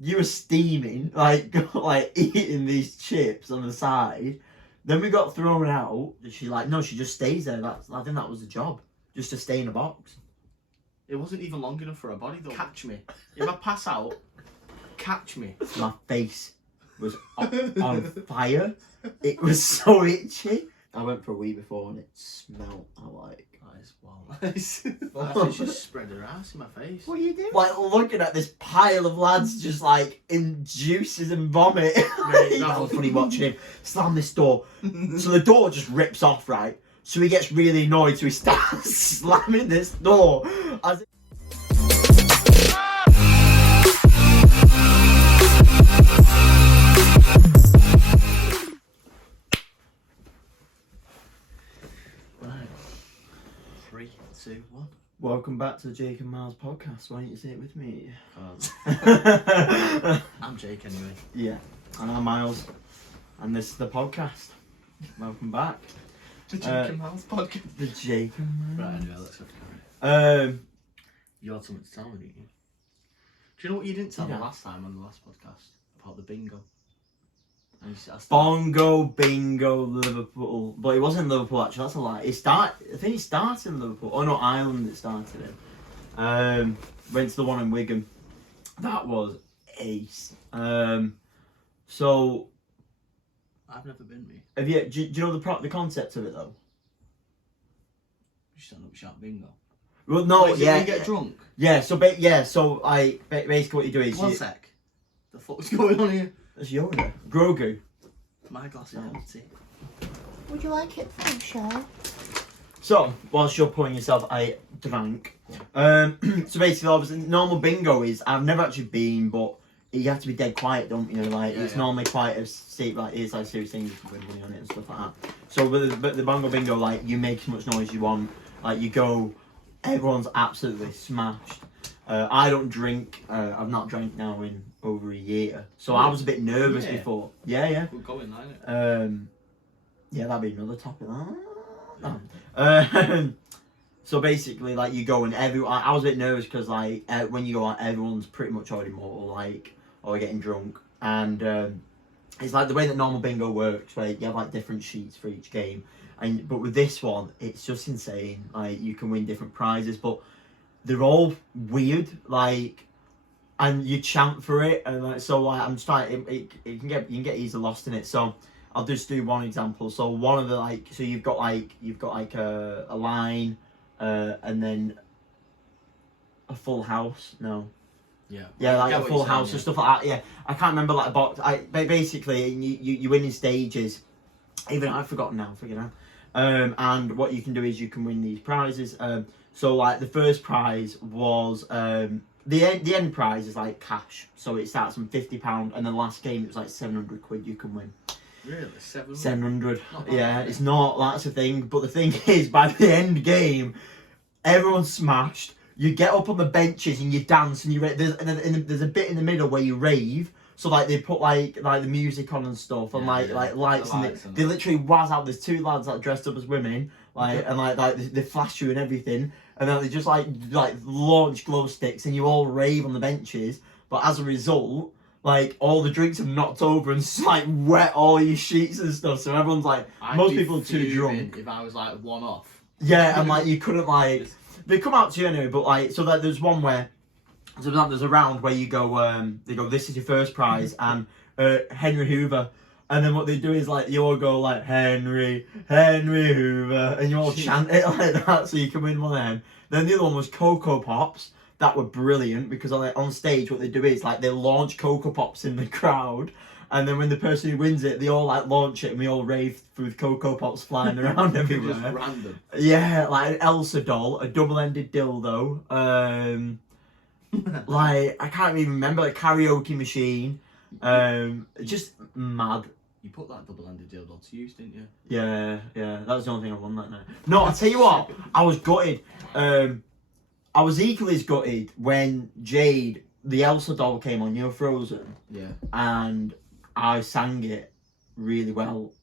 You were steaming, like eating these chips on the side. Then we got thrown out. And she no, she just stays there. I think that was the job, just to stay in a box. It wasn't even long enough for her body though. Catch me. If I pass out, catch me. My face was on fire. It was so itchy. I went for a wee before and it smelled like. Nice, wow, nice. Well, she just spread her ass in my face. What are you doing? Like looking at this pile of lads just like in juices and vomit. Mate, that was funny watching him slam this door. So the door just rips off, right? So he gets really annoyed, so he starts slamming this door. As Right. 3, 2, 1. Welcome back to the Jake and Myles podcast. Why don't you say it with me? I'm Jake anyway. Yeah, and I'm Myles, and this is the podcast. Welcome back. The Jake and Myles podcast. The Jake and Myles. Right, anyway, let's go. You had something to tell me, didn't you? Do you know what you didn't tell me last time on the last podcast? About the bingo. Bongo Bingo Liverpool, but it wasn't Liverpool actually. That's a lie. I think it started in Liverpool. Oh no, Ireland. It started in. Went to the one in Wigan. That was ace. So. I've never been, me. Have you? Do you know the concept of it though? You stand up, shout bingo. Well, no, Wait, yeah. You get drunk. Yeah. So basically what you do is One sec. The fuck's going on here? It's Yoda. Grogu. My glass is empty. Would you like it from Shell? So, whilst you're pouring yourself a drink, so basically, obviously, normal bingo is, I've never actually been, but you have to be dead quiet, don't you? Like, it's normally quite a serious thing, you can win money on it and stuff like that. So, but the bongo bingo, like, you make as much noise as you want, like, you go, everyone's absolutely smashed. I don't drink. I've not drank now in over a year, so I was a bit nervous before. Yeah. We're going line it. Yeah, that'd be another topic. So basically, like you go and I was a bit nervous because like when you go out, everyone's pretty much already mortal, like or getting drunk, and it's like the way that normal bingo works, where you have like different sheets for each game, but with this one, it's just insane. Like you can win different prizes, but they're all weird, like, and you chant for it, and like, so like, I'm just trying. You can get easily lost in it. So I'll just do one example. So one of the so you've got a line, and then a full house. No. Yeah. Yeah, like a full house and stuff like that. Yeah, I can't remember like a box. Basically you win in stages. Even I've forgotten now. And what you can do is you can win these prizes. So like the first prize was the end prize is like cash. So it starts from £50, and the last game it was like £700 you can win. Really, 700. 700. Yeah, it's not. That's the thing. But the thing is, by the end game, everyone's smashed. You get up on the benches and you dance, and there's a bit in the middle where you rave. So like they put like the music on and stuff, and like lights, and they literally waz out. There's two lads that dressed up as women, and they flash you and everything, and then they just like launch glow sticks, and you all rave on the benches. But as a result, like all the drinks have knocked over and like wet all your sheets and stuff. So everyone's like, most people are too drunk. If I was like one off. Yeah, and like you couldn't like they come out to you anyway, but like so that there's one where. So there's a round where you go, they go, this is your first prize, and Henry Hoover, and then what they do is like you all go like Henry Hoover, and you all chant it like that, so you can win one of them. Then the other one was Cocoa Pops. That were brilliant because on stage what they do is like they launch Cocoa Pops in the crowd, and then when the person who wins it, they all like launch it, and we all rave with Cocoa Pops flying around everywhere. Just random. Yeah, like an Elsa doll, a double-ended dildo. Like I can't even remember, like karaoke machine, just mad. You put that double-ended dildo to use, didn't you? Yeah, that was the only thing I won that night. No, I'll tell you what, I was gutted. I was equally as gutted when Jade, the Elsa doll, came on, Frozen. Yeah. And I sang it really well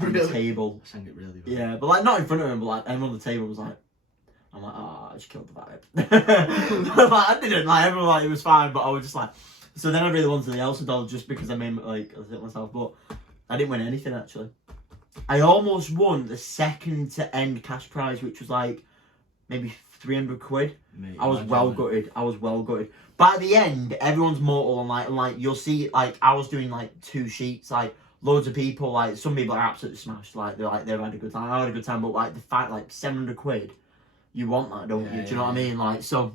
on the table. I sang it really well. Yeah, but like not in front of him, but like everyone on the table was like. I'm like, I just killed the vibe. Like, I didn't, like, everyone, like, it was fine, but I was just like, So then I really wanted the Elsa doll just because I made like it myself, but I didn't win anything actually. I almost won the second to end cash prize, which was like maybe 300 quid. Mate, I was well gutted. But at the end, everyone's mortal and like you'll see like I was doing like 2 sheets, like loads of people, like some people are absolutely smashed, like they've had a good time. I had a good time, but like the fact like 700 quid, you want that, don't you? Do you know what I mean? Like so,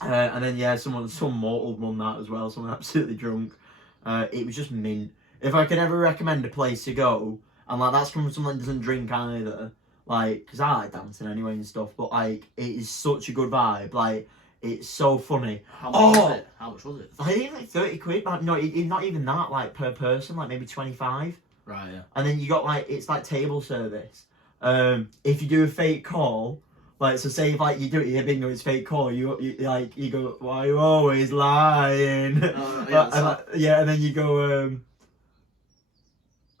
and then some mortal won that as well. Someone absolutely drunk. It was just mint. If I could ever recommend a place to go, and like that's coming from someone that doesn't drink either. Like, because I like dancing anyway and stuff, but like, it is such a good vibe. Like, it's so funny. How much was it? I think like 30 quid. Like, no, not even that, like, per person, like maybe 25. Right, yeah. And then you got, like, it's like table service. If you do a fake call, like, so say if, like, you do it, your bingo, it's fake call, you go, why are you always lying? And then you go,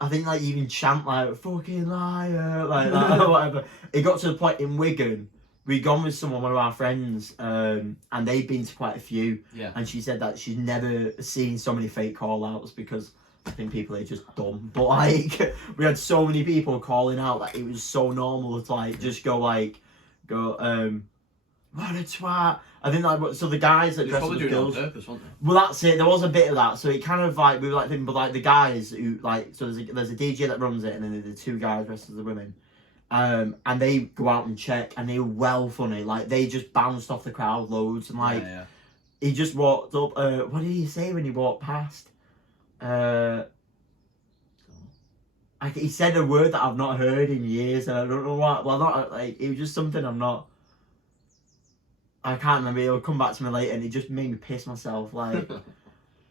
I think like you even chant like fucking liar, like that or whatever. It got to the point in Wigan, we'd gone with one of our friends, and they'd been to quite a few. Yeah. And she said that she'd never seen so many fake call outs because I think people are just dumb. But like we had so many people calling out that it was so normal to like just go what a twat. I think like so the guys that dressed up as girls. On purpose, weren't they? Well, that's it. There was a bit of that, so it kind of like we were like thinking, but like the guys who like so there's a DJ that runs it, and then the 2 guys dressed as the women, and they go out and check, and they were well funny. Like they just bounced off the crowd loads, and like he just walked up. What did he say when he walked past? He said a word that I've not heard in years, and I don't know what. Well, not like it was just something I'm not. I can't remember. It'll come back to me later, and it just made me piss myself. Like,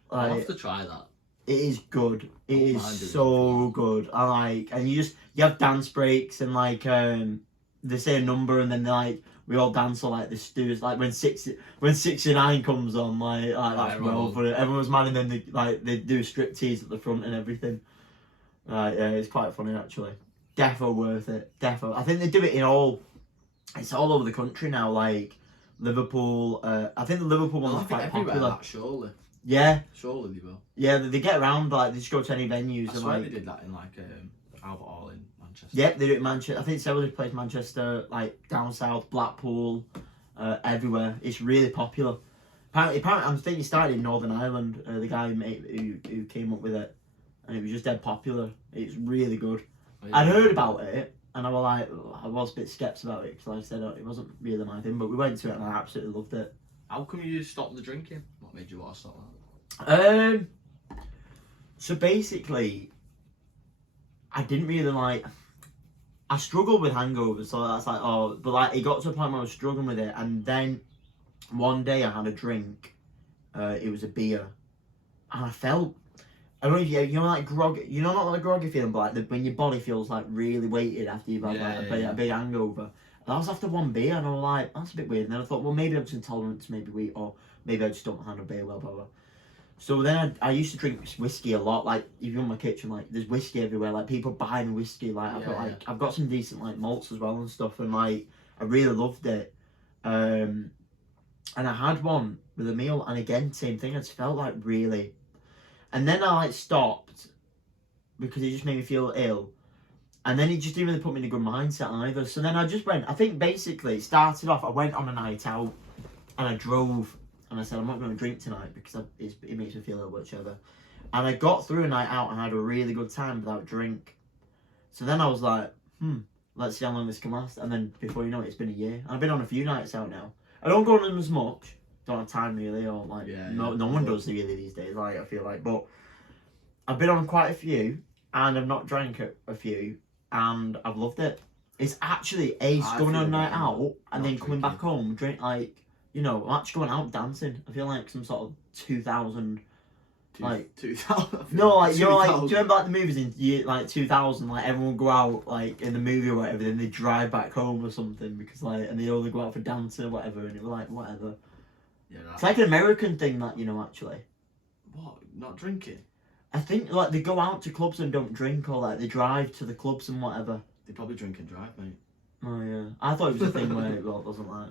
I'll have to try that. It is good. It is so good. And you have dance breaks, and like they say a number, and then like we all dance or like the stews. Like when 69 comes on, like that's well funny. Everyone's mad, and then they do a striptease at the front and everything. It's quite funny actually. Defo worth it. Defo. I think they do it in all. It's all over the country now. Like. Liverpool, I think the Liverpool one is quite popular. That, surely. Yeah. Surely they will. Yeah, they get around, like, they just go to any venues. I swear they did that in, like, Albert Hall in Manchester. Yeah, they do it in Manchester. I think several places Manchester, like, down south, Blackpool, everywhere. It's really popular. Apparently, I think it started in Northern Ireland, the guy who came up with it. And it was just dead popular. It's really good. Oh, yeah. I'd heard about it. And I was a bit sceptical about it because like I said it wasn't really my thing, but we went to it and I absolutely loved it. How come you stopped the drinking? What made you want to stop that? So basically, I didn't really like. I struggled with hangovers, so that's like but like it got to a point where I was struggling with it, and then one day I had a drink. It was a beer, and I felt. I don't know if you know like grog, not like a groggy feeling, but like when your body feels like really weighted after you've had a big hangover. And that was after one beer, and I was like, that's a bit weird. And then I thought, well, maybe I'm just intolerant to maybe wheat, or maybe I just don't handle beer well, blah blah. So then I used to drink whiskey a lot. Like if you're in my kitchen, like there's whiskey everywhere. Like people buy me whiskey. Like I've got some decent like malts as well and stuff, and like I really loved it. And I had one with a meal, and again same thing. I just felt like really. And then I like stopped because it just made me feel ill. And then it just didn't really put me in a good mindset either. So then I just went, I think basically it started off, I went on a night out and I drove and I said, I'm not going to drink tonight because it makes me feel ill, whichever. And I got through a night out and had a really good time without drink. So then I was like, let's see how long this can last. And then before you know it, it's been a year. And I've been on a few nights out now. I don't go on them as much. Don't have time really, or like no one does really these days. Like I feel like, but I've been on quite a few, and I've not drank a few, and I've loved it. It's actually ace going on a night out and then coming back home, drink like I'm actually going out dancing. I feel like some sort of 2000. Like 2000. No, like do you remember like the movies in year like 2000? Like everyone would go out like in the movie or whatever, then they drive back home or something because like and they all go out for dancing or whatever, and it was like whatever. Yeah, right. It's like an American thing that actually. What? Not drinking? I think like they go out to clubs and don't drink, or like they drive to the clubs and whatever. They probably drink and drive, mate. Oh yeah, I thought it was a thing where it wasn't like.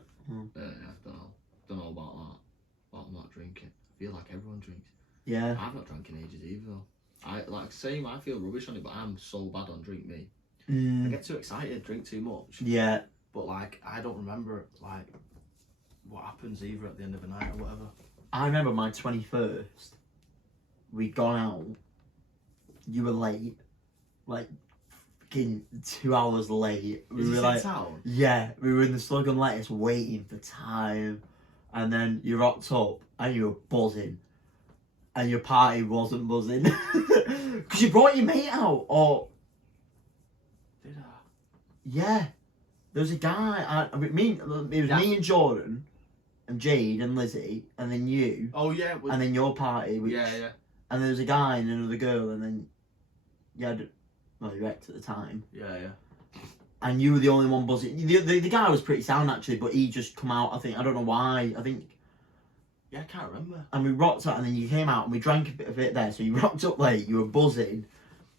Yeah, don't know about that. But I'm not drinking. I feel like everyone drinks. Yeah. I've not drank in ages either though. I feel rubbish on it, but I'm so bad on drink me. I get too excited, drink too much. Yeah. But like I don't remember like what happens either at the end of the night or whatever. I remember my 21st. We'd gone out. You were late, like fucking 2 hours late. We were like, town? yeah, we were in the Slug and Lettuce waiting for time, and then you rocked up and you were buzzing, and your party wasn't buzzing because you brought your mate out. Or Did I? yeah, there was a guy. It was me and Jordan, and Jade and Lizzie, and then you. Oh yeah. And then your party. Which, yeah. And there was a guy and another girl, and then you had, well, you ex at the time. Yeah. And you were the only one buzzing. The guy was pretty sound actually, but he just come out. I don't know why. Yeah, I can't remember. And we rocked up, and then you came out, and we drank a bit of it there. So you rocked up late. You were buzzing,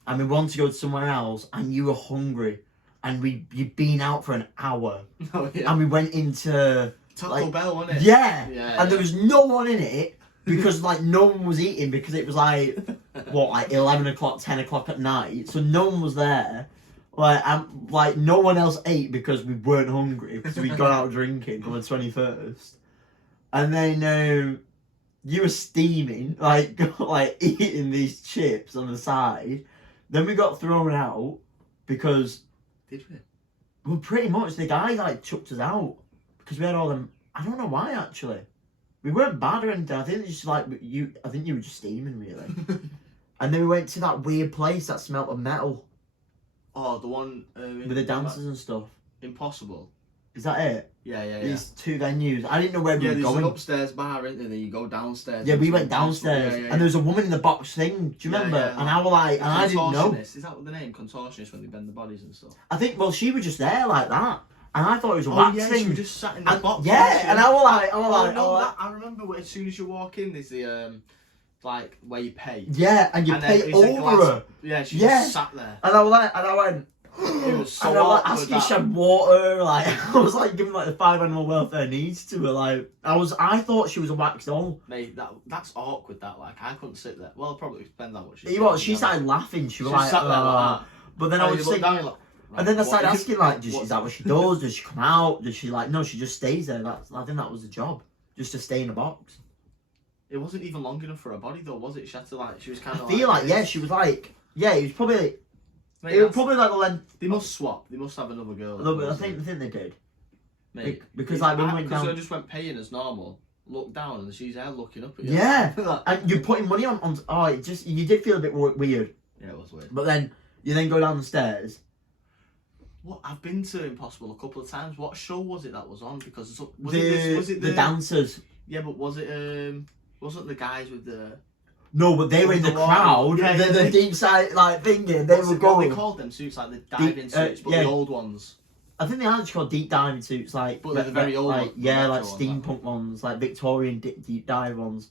and we wanted to go to somewhere else, and you were hungry, and you'd been out for an hour. Oh yeah. And we went into Taco Bell, wasn't it? Yeah. And there was no one in it. Because like no one was eating because it was like 11 o'clock, 10 o'clock at night, so no one was there. Like no one else ate because we weren't hungry because we'd gone out drinking on the 21st, and then you were steaming like eating these chips on the side. Then we got thrown out because did we? Well, pretty much the guy like chucked us out because we had all them. I don't know why actually. We weren't bad or anything. I think it's just like you. I think you were just steaming, really. And then we went to that weird place that smelled of metal. Oh, the one with the dancers and stuff. Impossible. Is that it? Yeah. These two venues. I didn't know where we were there's going. an upstairs bar, isn't there? Then you go downstairs. Yeah, we went downstairs, and there was a woman in the box thing. Do you remember? Yeah. And I was like, and I didn't know. Is that what the name? Contortionist when they bend the bodies and stuff. I think. Well, she was just there like that. And I thought it was a wax thing. She was just sat in the box. Yeah, and I was like, I remember as soon as you walk in, there's the like where you pay. Yeah, and you pay over her. Yeah, she just sat there. And I was like, and I went. It was so and I was like asking if she had water, like I was like giving like the 5 animal welfare needs to her. Like I thought she was a wax doll. Mate, that's awkward. That like I couldn't sit there. Well, probably depends on what She started laughing. She was like, sat there like that. But then I was thinking. And then I started asking, like, is that what she does? Does she come out? Does she, like, no, she just stays there. I think that was the job. Just to stay in a box. It wasn't even long enough for her body, though, was it? She had to, like, she was kind of I feel like, yeah, she was like, yeah, it was probably, Mate, it was probably like the length. They must swap. They must have another girl. No, but I think they did. Mate, because, like, when we went down. Because I just went paying as normal, looked down, and she's there looking up at you. Yeah. And you're putting money on, you did feel a bit weird. Yeah, it was weird. But then, you then go down the stairs. What I've been to Impossible a couple of times. What show was it that was on? Because was it the dancers? Yeah, but was it wasn't the guys with the? No, but they were in the crowd. Yeah, the deep side like thinking they were going. What they called them suits, like the diving suits, but the old ones. I think they are just called deep diving suits, like. But they're the very old like ones. Yeah, like steampunk ones, like Victorian deep dive ones.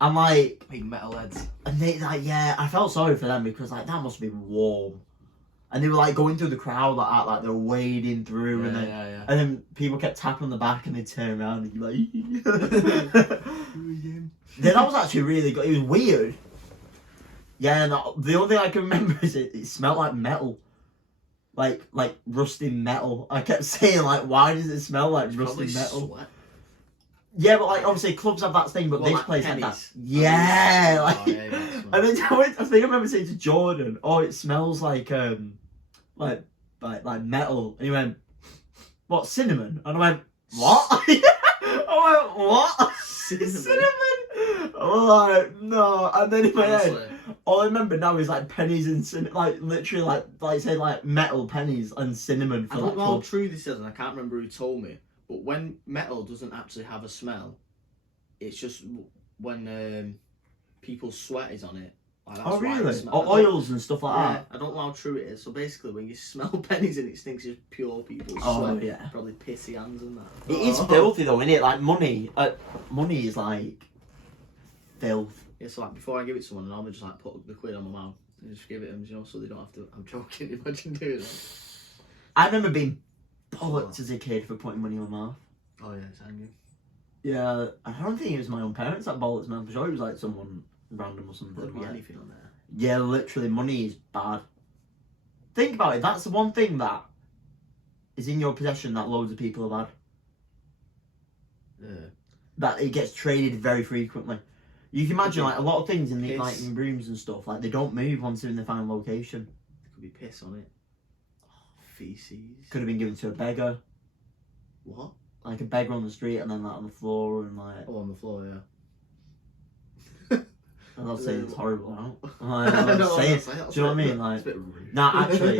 And like big metalheads. And they I felt sorry for them because like that must have been warm. And they were like going through the crowd like that, like they were wading through, and then people kept tapping on the back, and they'd turn around and be like, yeah, that was actually really good. It was weird. Yeah, and the only thing I can remember is it smelled like metal, like rusting metal. I kept saying like, why does it smell like rusting metal? Sweat. Yeah, but like obviously clubs have that thing, but this like place pennies. had that. Yeah, like. And then I think I remember saying to Jordan, "Oh, it smells like metal." And he went, "What, cinnamon?" And I went, "What?" I went, "What? Cinnamon?" I was like, "No." And then in my head, all I remember now is like pennies and cinnamon, like literally like say like metal pennies and cinnamon. For I don't know how true this is, and I can't remember who told me. But when metal doesn't actually have a smell, it's just when people's sweat is on it. Like, that's really? Or oils and stuff like that? I don't know how true it is. So basically, when you smell pennies and it stinks of pure people's sweat, probably pissy hands and that. It is filthy though, isn't it? Like money is like filth. Yeah, so like before I give it to someone, I normally just like put the quid on my mouth and just give it them, you know, so they don't have to. I'm joking. Imagine doing that. I remember being bollocked as a kid for putting money in my mouth. Oh yeah, it's angry. Yeah, I don't think it was my own parents that bollocked me. I'm sure it was like someone random or something. There could be Like, anything on there. yeah, literally, money is bad. Think about it. That's the one thing that is in your possession that loads of people have had. Yeah. That it gets traded very frequently. You can imagine like a lot of things in the Piss. like in rooms and stuff. Like they don't move once they're in the final location. There could be piss on it. Feces. Could have been given to a beggar, What? like a beggar on the street, and then like on the floor and like. Oh, on the floor, yeah. I'm not saying it's horrible. Now. I I'm know, not saying. that's Do you know what I mean? It's Like, a bit rude. nah, actually,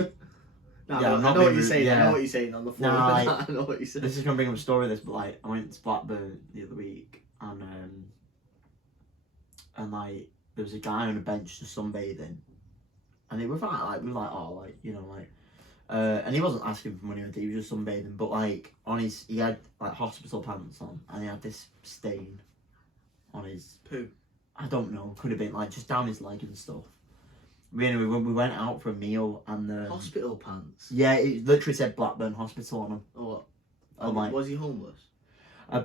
No, yeah, I I'm know not what being you're rude, saying. I yeah. know what you're saying on the floor. Nah, like, I know what you're saying. this is gonna bring up a story. This, but like, I went to Blackburn the other week, and like, there was a guy on a bench just sunbathing, and it was like we were like, oh, like you know, like, and he wasn't asking for money or anything. He was just sunbathing, but like he had like hospital pants on, and he had this stain on his Poo. I don't know. Could have been like just down his leg and stuff. Anyway, when we went out for a meal and Hospital pants. yeah, it literally said Blackburn Hospital on them. Oh, I'm like, was he homeless? I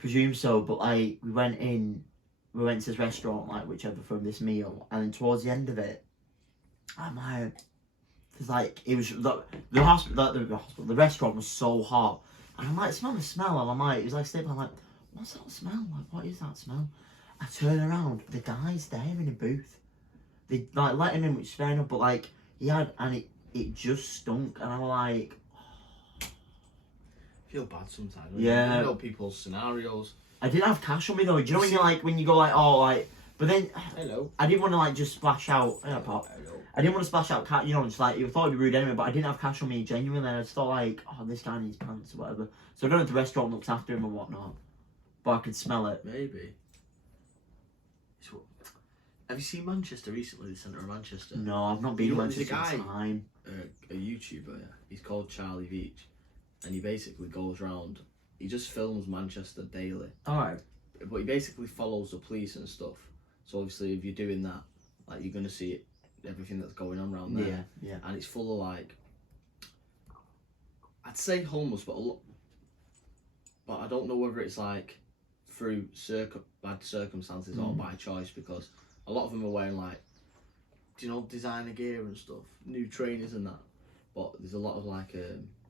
presume so, but like we went to this restaurant, like whichever from this meal, and then towards the end of it, I'm like, it's like it was the restaurant was so hot, and I'm like, smell the smell, and I'm like, it was like stable. I'm like, what's that smell? Like, what is that smell? I turn around, the guy's there in a booth. They like let him in, which is fair enough, but like he had, and it just stunk, and I'm like, I feel bad sometimes. Yeah. You know people's scenarios. I didn't have cash on me though. Do you know when you're like when you go like oh like, but then Hello. I didn't want to like just splash out. Yeah, pop. Hello. I didn't want to splash out cash. You know, just like you thought it'd be rude anyway, but I didn't have cash on me genuinely. I just thought like, oh, this guy needs pants or whatever. So I don't know if the restaurant looks after him or whatnot, but I could smell it. Maybe. Have you seen Manchester recently? The centre of Manchester. No, I've not been You to know, there's a Manchester in guy- time. A YouTuber. He's called Charlie Veach, and he basically goes round. He just films Manchester daily, All right. but he basically follows the police and stuff. So obviously, if you're doing that, like you're gonna see everything that's going on around there. Yeah, yeah. And it's full of like, I'd say homeless, but a lot. But I don't know whether it's like through bad circumstances or by choice, because a lot of them are wearing like, do you know, designer gear and stuff, new trainers and that. But there's a lot of like,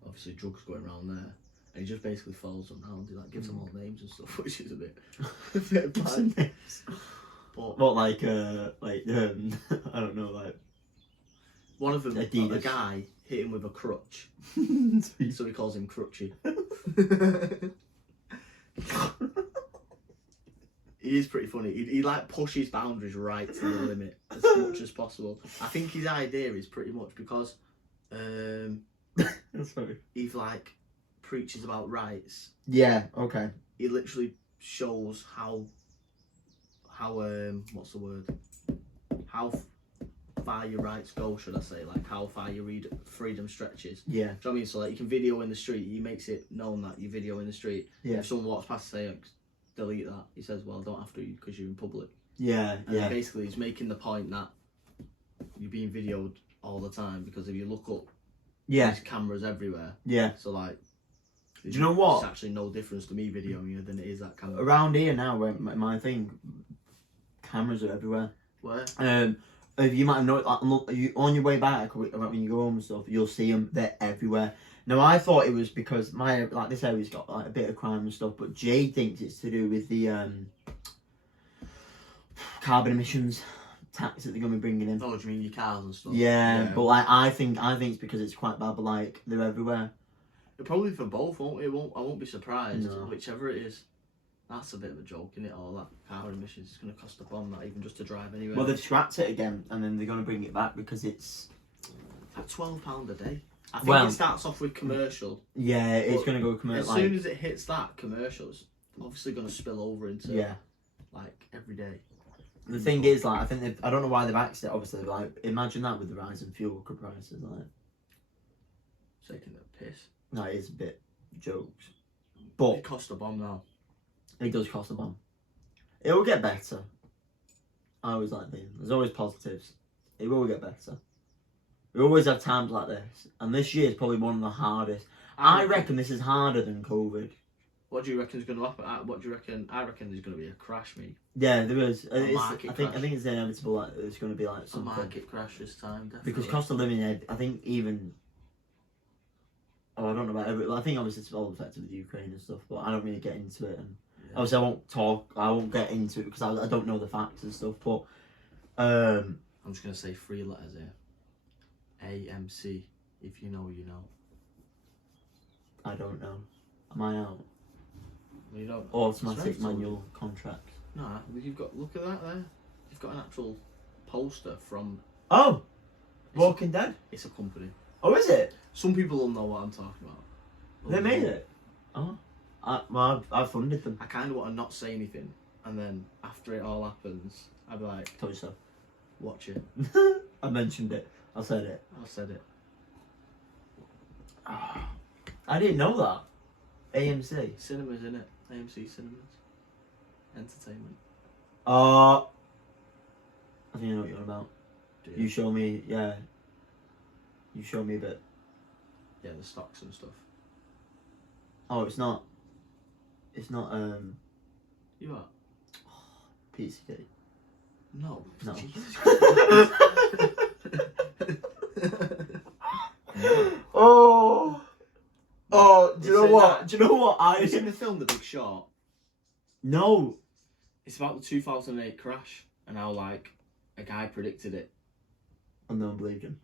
obviously drugs going around there, and he just basically follows them around. He like gives them all names and stuff, which is a bit bad. But What like I don't know like one of them, a Adidas. guy hit him with a crutch, so he calls him Crutchy. He is pretty funny. He like pushes boundaries right to the limit as much as possible. I think his idea is pretty much because Sorry. he like preaches about rights. Yeah. Okay. He literally shows how what's the word? How far your rights go, should I say? Like how far your freedom stretches. Yeah. Do you know what I mean? So like you can video in the street. He makes it known that you video in the street. Yeah. If someone walks past, say delete that. He says, well, don't have to because you're in public. Yeah. And Yeah. basically, he's making the point that you're being videoed all the time, because if you look up, Yeah. there's cameras everywhere. Yeah. So like, Do you know what? It's actually no difference to me videoing you than it is that camera. Around here now, where my thing, cameras are everywhere. Where? If you might have noticed, like, look, you on your way back when you go home and stuff, you'll see them. They're everywhere. Now I thought it was because this area's got like a bit of crime and stuff, but Jay thinks it's to do with the carbon emissions tax that they're gonna be bringing in. Oh, do you mean your cars and stuff? Yeah, but like I think it's because it's quite bad, but like they're everywhere. It'll probably for both, won't it? I won't be surprised. No. Whichever it is. That's a bit of a joke, isn't it? All that car emissions is going to cost a bomb, that even just to drive anywhere. Well, they've scrapped it again, and then they're gonna bring it back because it's at £12 a day. I think Well- it starts off with commercial. yeah, it's But gonna go As commercial. soon as it hits that, commercials obviously going to spill over into Yeah. like every day. The thing is, like, I think I don't know why they've axed it. Obviously, like, imagine that with the rise in fuel prices, like, Taking the piss. no, it is a bit jokes, It but cost a bomb now. it does cost a bomb. It will get better. I always like being. There's always positives. It will get better. We always have times like this, and this year is probably one of the hardest. I reckon this is harder than COVID. What do you reckon is going to happen? What do you reckon? I reckon there's going to be a crash, mate. Yeah, there is. Market I think crash. it's inevitable. Like, it's going to be like A something. market crash this time, definitely. Because cost of living, I think even. Oh, I don't know about I think obviously it's all affected with Ukraine and stuff, but I don't really get into it. And obviously I won't get into it because I don't know the facts and stuff. But I'm just going to say 3 letters here. AMC. If you know, you know. I don't know. Am I out? You don't. Automatic manual contract. Nah, you've got. Look at that there. You've got an actual poster from. Oh, Walking Dead. It's a company. Oh, is it? Some people will know what I'm talking about. They made it. Oh, I funded them. I kind of want to not say anything, and then after it all happens, I'd be like, Told you so. watch it. I mentioned it. I said it. I said it. I didn't know that. AMC. Cinemas, innit? AMC Cinemas. Entertainment. I think I know what you're on about. Do You show me, yeah. You show me a bit. Yeah, the stocks and stuff. Oh, it's not. You are? Pizza Gate. No. No. Jesus Oh. Oh, do you know Say what? that. Do you know what? Have you seen the film The Big Short? No. It's about the 2008 crash and how like a guy predicted it. And no one believed him.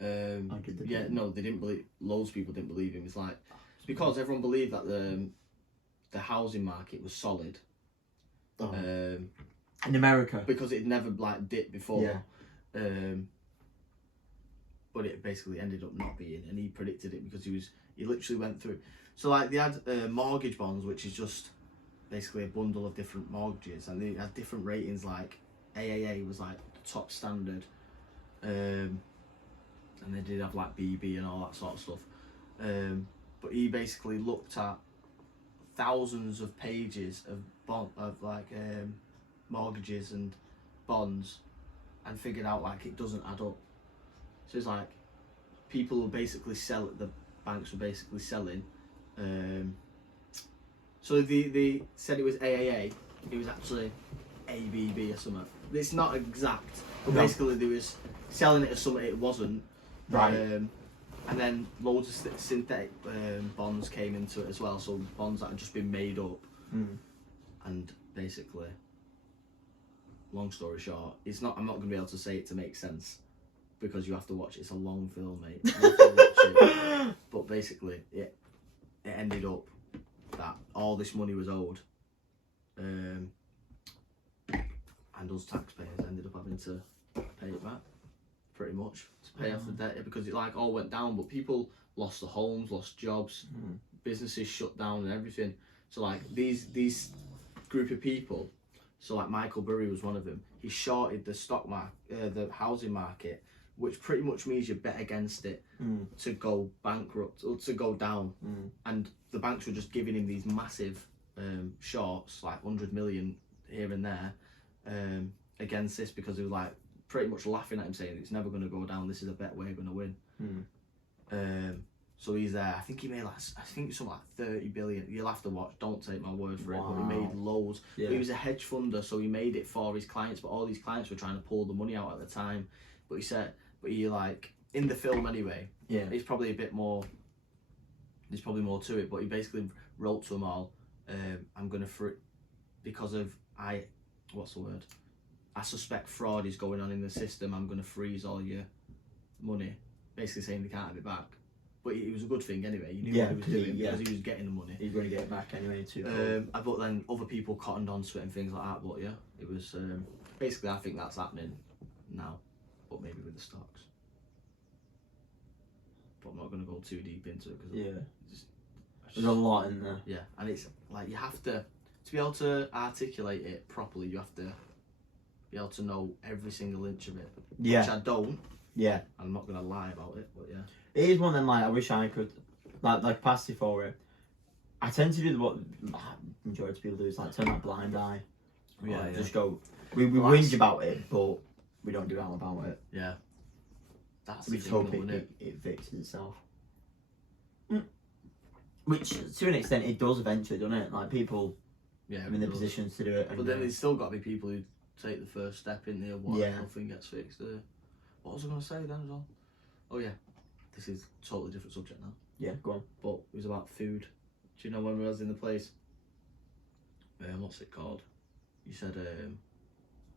Um, I did the yeah, film. no, they didn't believe. Loads of people didn't believe him. It's like it's because everyone believed that the housing market was solid. Oh. Um, In America. because it never like dipped before. Yeah. But it basically ended up not being, and he predicted it because he literally went through. So like they had mortgage bonds, which is just basically a bundle of different mortgages, and they had different ratings. Like AAA was like the top standard, and they did have like BB and all that sort of stuff. But he basically looked at thousands of pages of mortgages and bonds, and figured out like it doesn't add up. So it's like people will basically the banks were basically selling. So they said it was AAA, it was actually ABB or something. It's not exact, but No. basically they was selling it as something it wasn't. Right. And then loads of synthetic bonds came into it as well. So bonds that had just been made up. Mm. And basically, long story short, I'm not going to be able to say it to make sense because you have to watch it. It's a long film, mate. You have to watch it. But basically, it ended up that all this money was owed, and us taxpayers ended up having to pay it back, pretty much, to pay off the debt because it like all went down. But people lost their homes, lost jobs, businesses shut down, and everything. So like these group of people. So like Michael Burry was one of them. He shorted the stock market, the housing market, which pretty much means you bet against it to go bankrupt or to go down. And the banks were just giving him these massive shorts, like 100 million here and there, against this because they were like pretty much laughing at him, saying it's never going to go down. This is a bet we're going to win. So he's there. I think he made something like 30 billion. You'll have to watch. Don't take my word for it. But he made loads. Yeah. But he was a hedge funder, so he made it for his clients. But all these clients were trying to pull the money out at the time. But he like in the film anyway. Yeah. It's probably a bit more. There's probably more to it. But he basically wrote to them all. I'm gonna because of what's the word? I suspect fraud is going on in the system. I'm gonna freeze all your money. Basically saying they can't have it back. But it was a good thing anyway. You knew what he was doing because he was getting the money. He's going to get it back anyway too. But then other people cottoned onto it and things like that. But yeah, it was basically I think that's happening now, but maybe with the stocks. But I'm not going to go too deep into it because There's a lot in there. Yeah, and it's like you have to be able to articulate it properly. You have to be able to know every single inch of it. Yeah. Which I don't. Yeah. I'm not going to lie about it, but yeah. It is one of them, like, I wish I could, like capacity for it. I tend to do what majority of people do, is like turn that blind eye. Yeah, Just go, we whinge about it, but we don't do anything about it. Yeah. That's We the just hope thing, isn't it? it fixes itself. Which, to an extent, it does eventually, doesn't it? Like, people Yeah, are in the positions to do it. But then there's still got to be people who take the first step in there while nothing gets fixed. What was I going to say then as well? Oh yeah, this is a totally different subject now. Yeah, go on. But it was about food. Do you know when we was in the place? What's it called? You said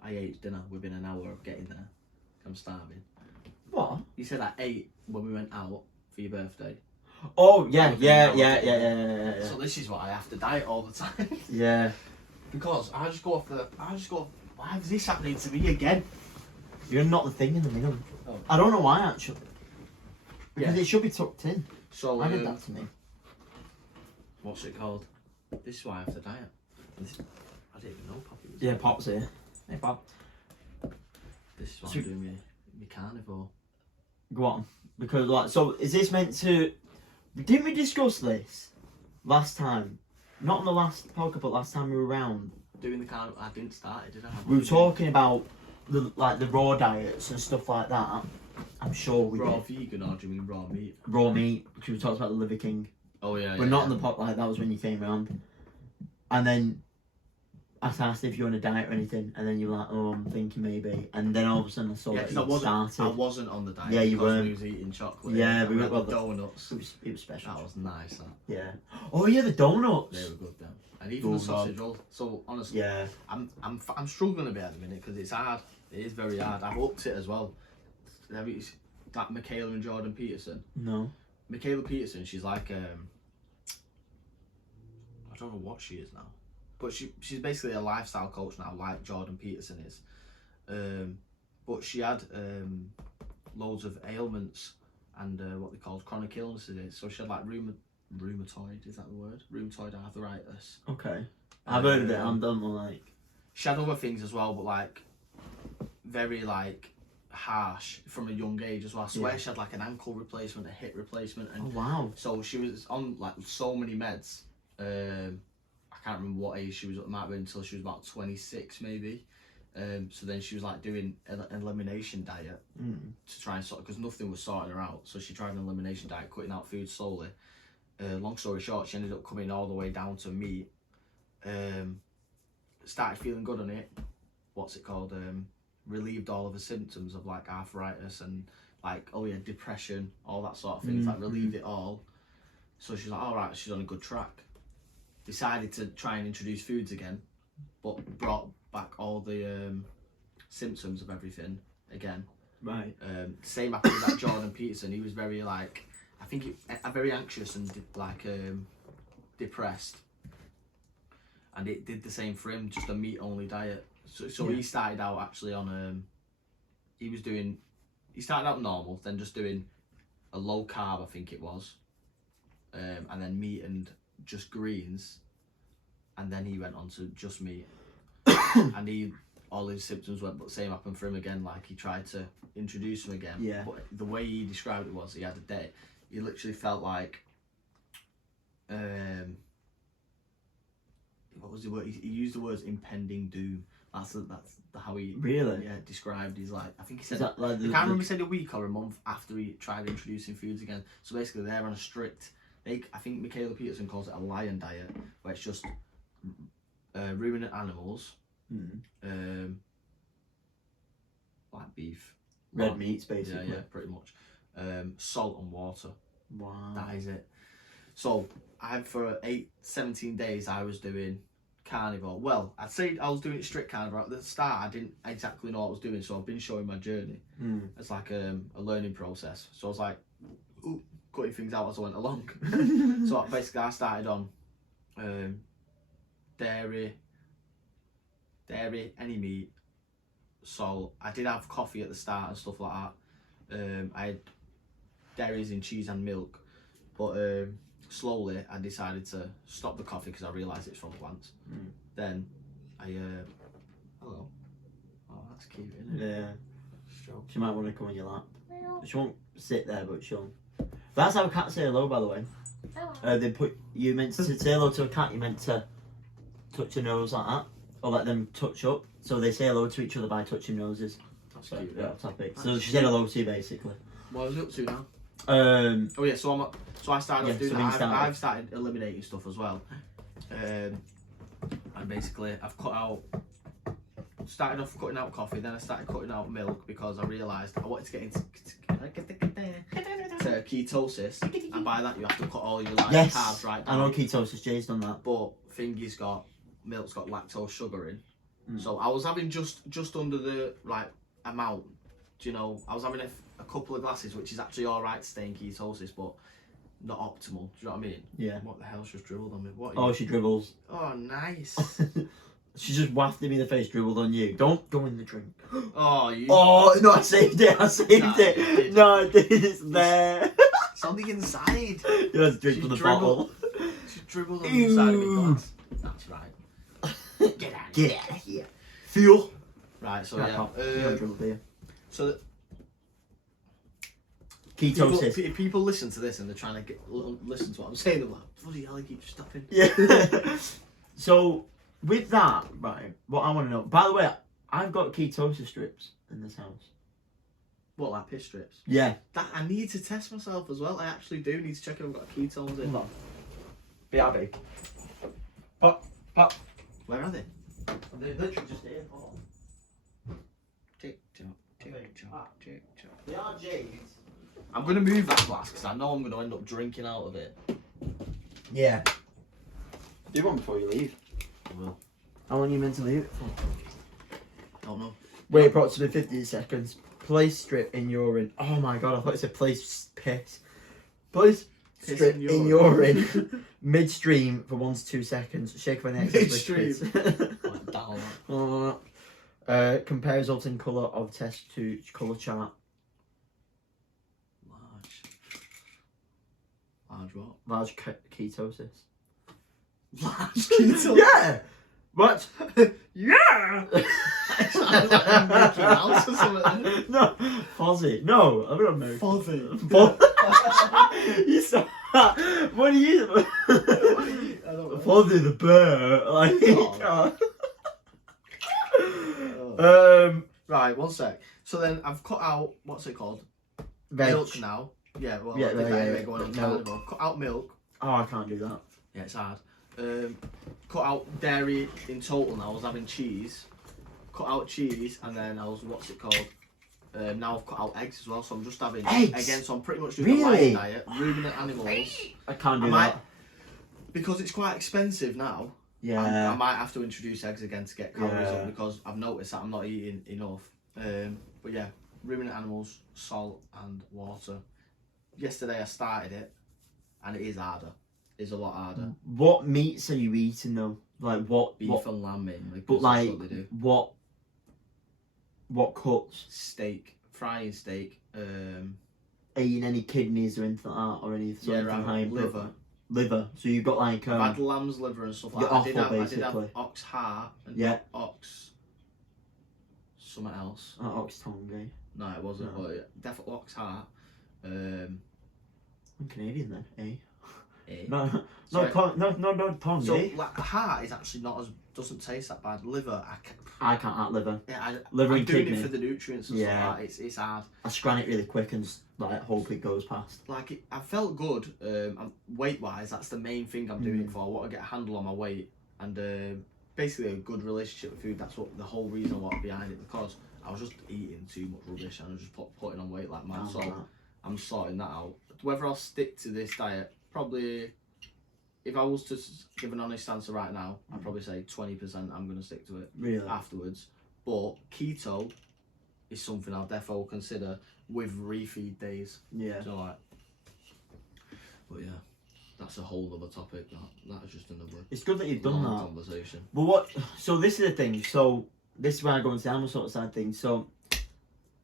I ate dinner within an hour of getting there. I'm starving. What? You said I ate when we went out for your birthday. Oh, yeah. So this is why I have to diet all the time. Yeah. Because I just go, why is this happening to me again? You're not the thing in the middle. Oh. I don't know why, actually. Because Yeah. it should be tucked in. So, Why did that to me? what's it called? This is why I have to diet. I didn't even know Poppy was Yeah, Pop's here. Hey, Pop. This is why So- I'm doing my carnivore. Go on. Because, like, so is this meant to... Didn't we discuss this last time? Not on the last podcast, but last time we were around. Doing the carnivore, I didn't start it, did I? We were talking about the raw diets and stuff like that. I'm sure we Raw did. vegan, or do you mean raw meat? Raw meat, because we talked about the Liver King. Oh yeah, But not on the pot, like, that was when you came around. And then I asked if you want a diet or anything, and then you were like, oh, I'm thinking maybe. And then all of a sudden I saw that because I started. wasn't on the diet. Yeah, you because weren't. we was eating chocolate. Yeah, and we had were- the donuts. It was special. That was nice. That. Yeah. Oh yeah, the donuts. They were good then. And even the Oh, sausage roll. So honestly, Yeah. I'm struggling a bit at the minute because it's hard. It is very hard. I've upped it as well. That Michaela and Jordan Peterson. No. Michaela Peterson, she's like I don't know what she is now, but she's basically a lifestyle coach now, like Jordan Peterson is. But she had loads of ailments and what they called chronic illnesses. So she had like rheumatoid, is that the word? Rheumatoid arthritis. Okay. I've heard of it. I'm done. Like. She had other things as well, but like very like harsh from a young age as well. I swear she had like an ankle replacement, a hip replacement, and Oh wow. so she was on like so many meds. I can't remember what age she was. It might have been until she was about 26 maybe. So then she was like doing an elimination diet to try and sort, because nothing was sorting her out. So she tried an elimination diet, cutting out food slowly. Long story short, she ended up coming all the way down to meat. Started feeling good on it. What's it called? Relieved all of the symptoms of like arthritis and like depression, all that sort of things. Like relieved it all. So she's like, all right, she's on a good track. Decided to try and introduce foods again, but brought back all the symptoms of everything again. Right. Same happened with that Jordan Peterson. He was very like, I think very anxious and depressed. And it did the same for him, just a meat only diet. So he started out actually on he started out normal, then just doing a low carb, I think it was, and then meat and just greens, and then he went on to just meat. And all his symptoms went, but the same happened for him again. Like he tried to introduce him again. Yeah. But the way he described it was he had a day. He literally felt like, what was the word? He used the words impending doom. That's how he Really? described his like. I think he said. Is that like I can't remember if he said a week or a month after he tried introducing foods again. So basically, they're on a strict. I think Michaela Peterson calls it a lion diet, where it's just ruminant animals, like beef, Red meats, basically. yeah, pretty much. Salt and water. Wow. That is it. So for 17 days I was doing carnivore. Well, I'd say I was doing strict carnivore. At the start I didn't exactly know what I was doing, so I've been showing my journey. It's like a learning process. So I was like cutting things out as I went along. So basically I started on dairy, any meat, salt. I did have coffee at the start and stuff like that. I had dairies in cheese and milk, but slowly I decided to stop the coffee because I realised it's from plants. Then I hello. Oh, that's cute, isn't it? Yeah. She might want to come on your lap. She won't sit there, but she'll. That's how cats say hello, by the way. You meant to say hello to a cat. You meant to touch your nose like that, or let them touch up. So they say hello to each other by touching noses. That's So, cute. yeah, topic. So she said hello to you basically. What was I up to now? Oh yeah, so I started Yeah, off doing so when you that. started- I've started eliminating stuff as well, and basically I've started off cutting out coffee. Then I started cutting out milk because I realised I wanted to get into ketosis, and by that you have to cut all your Yes, carbs right I down. know ketosis. Jay's done that. But milk's got lactose sugar in, Mm. so I was having just under the amount. Do you know? I was having a couple of glasses, which is actually all right to stay in ketosis, but not optimal. Do you know what I mean? Yeah. What the hell's just dribbled on me? What? Oh, she dribbles. Oh, nice. She just wafted me in the face, dribbled on you. Don't go in the drink. Oh, you. Oh, no, I saved it. I saved No, it. you didn't. No, I did. It's there. It's on the inside. You have to drink She from the dribbled. bottle. She dribbled on the inside of my glass. That's right. Get out of here. Fuel. Right. So You yeah. don't dribble, do you? So that Ketosis. people listen to this and they're trying to listen to what I'm saying. They're like, bloody hell, I keep stopping. Yeah. So, with that, right, what I want to know, by the way, I've got ketosis strips in this house. What, like piss strips? Yeah. That I need to test myself as well. I actually do need to check if I've got ketones in. Hold on. BRB. Pop. Where are they? They're literally just here. Hold on. Tick tock, tick tock, tick tock. They are J's. I'm gonna move that glass because I know I'm gonna end up drinking out of it. Yeah. Do one before you leave. I will. How long are you meant to leave it for? Don't know. Wait approximately 15 seconds. Place strip in urine. Oh my god, I thought it said place piss. Place Piss strip in in urine. Midstream for 1 to 2 seconds. Shake for the next Midstream. liquids. Compare results in colour of test to colour chart. Large what? Large ketosis. Large ketosis? Yeah! What? Yeah! Sounds like Mickey Mouse or something. No, Fozzie. No, I'm not American. Fozzie. You saw that? What are you? I don't know. Fozzie the bear. Like, Oh. Right, one sec. So then I've cut out, what's it called? veg. Milk now. Yeah, well, Yeah, I did that anyway, yeah. going on Milk. carnivore. Cut out milk. Oh, I can't do that. Yeah, it's hard. Cut out dairy in total now. I was having cheese. Cut out cheese, and then I was, what's it called? Now I've cut out eggs as well, so I'm just having Eggs? again. So I'm pretty much doing a Really? light diet, ruminant animals, I can't do I might- that. because it's quite expensive now. Yeah. I might have to introduce eggs again to get calories Yeah. up because I've noticed that I'm not eating enough. But yeah, ruminant animals, salt and water. Yesterday I started it, and it is harder. It's a lot harder. What meats are you eating though? Like what? Beef what and lamb mainly. 'cause but that's like what they do. what cuts? Steak, frying steak. Eating any kidneys or anything like that, or any sort of right, high in liver. protein? Liver. So you've got like I've had lamb's liver and stuff like you're that. I did awful, have basically. ox heart and Yeah. ox something else. ox tongue, eh? No, it wasn't. No. But yeah, definitely ox heart. I'm Canadian then, eh? Eh. No, Sorry. no, tongue, So eh? like heart is actually not as doesn't taste that bad. Liver, I can't eat liver. yeah, Liver I'm and doing kidney. it for the nutrients and Yeah. stuff like that. It's hard. I scran it really quick and like hope it goes past. Like I felt good. Weight wise, that's the main thing I'm doing it for. I want to get a handle on my weight and basically a good relationship with food. That's what the whole reason why behind it, because I was just eating too much rubbish and I was just putting on weight like mad. So I'm sorting that out. Whether I'll stick to this diet, probably. If I was to give an honest answer right now, I'd probably say 20% I'm going to stick to it Really? afterwards. But keto is something I'll definitely consider with refeed days. Yeah. So like, but yeah, that's a whole other topic. That is just another It's good that you've done long that. conversation. But what? So this is the thing. So this is where I go into the animal sort of side thing. So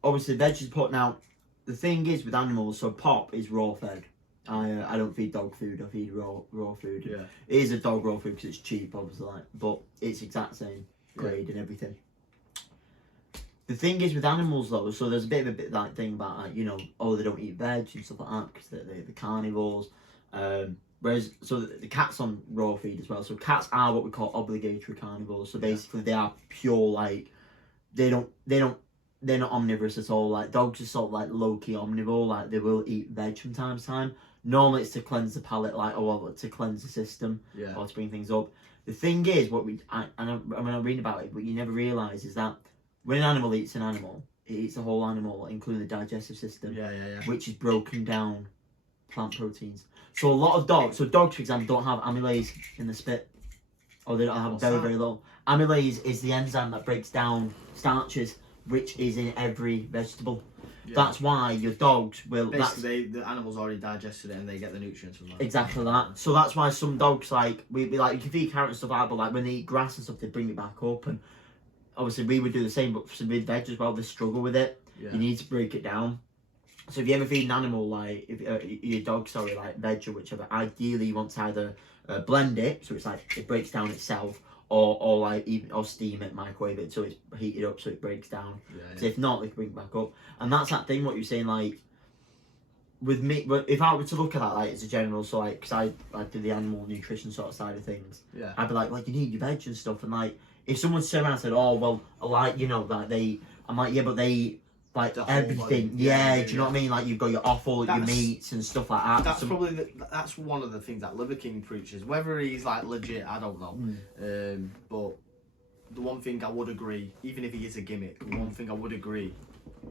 obviously veg is put now. The thing is with animals, so Pop is raw fed. I don't feed dog food. I feed raw food. Yeah. It is a dog raw food because it's cheap, obviously, like, but it's exact same grade and everything. The thing is with animals though, so there's a bit of that thing about like, you know, oh, they don't eat veg and stuff like that because they're carnivores. Whereas so the cats on raw feed as well. So cats are what we call obligatory carnivores. So basically they are pure like they don't they're not omnivorous at all. Like dogs are sort of like low key omnivore. Like they will eat veg from time to time. Normally it's to cleanse the palate, like or to cleanse the system, Yeah. or to bring things up. The thing is, I'm reading about it, but you never realise is that when an animal eats an animal, it eats the whole animal, including the digestive system, Yeah. which is broken down plant proteins. So a lot of dogs, dogs for example, don't have amylase in the spit, or they don't have What's very that? very low. Amylase is the enzyme that breaks down starches, which is in every vegetable. Yeah. That's why your dogs will. Basically, the animal's already digested it and they get the nutrients from that. Exactly that. So that's why some dogs like we like you can feed carrots and stuff like that, but like when they eat grass and stuff, they bring it back up. And obviously we would do the same, but with veg as well, they struggle with it. Yeah. You need to break it down. So if you ever feed an animal like if your dog, like veg or whichever, ideally you want to either blend it so it's like it breaks down itself, or like even or steam it, microwave it so it's heated up so it breaks down. Yeah. So if not, they can bring it back up. And that's that thing what you're saying, like with me, if I were to look at that like as a general, so like because I do the animal nutrition sort of side of things, Yeah. I'd be like you need your veg and stuff, and like if someone turned around and said, oh well, like like I'm like yeah, but they eat like The whole everything, body. Yeah, do you know what I mean? Like you've got your offal, your That's- meats and stuff like that. That's probably that's one of the things that Liver King preaches. Whether he's like legit, I don't know. But the one thing I would agree, even if he is a gimmick, the one thing I would agree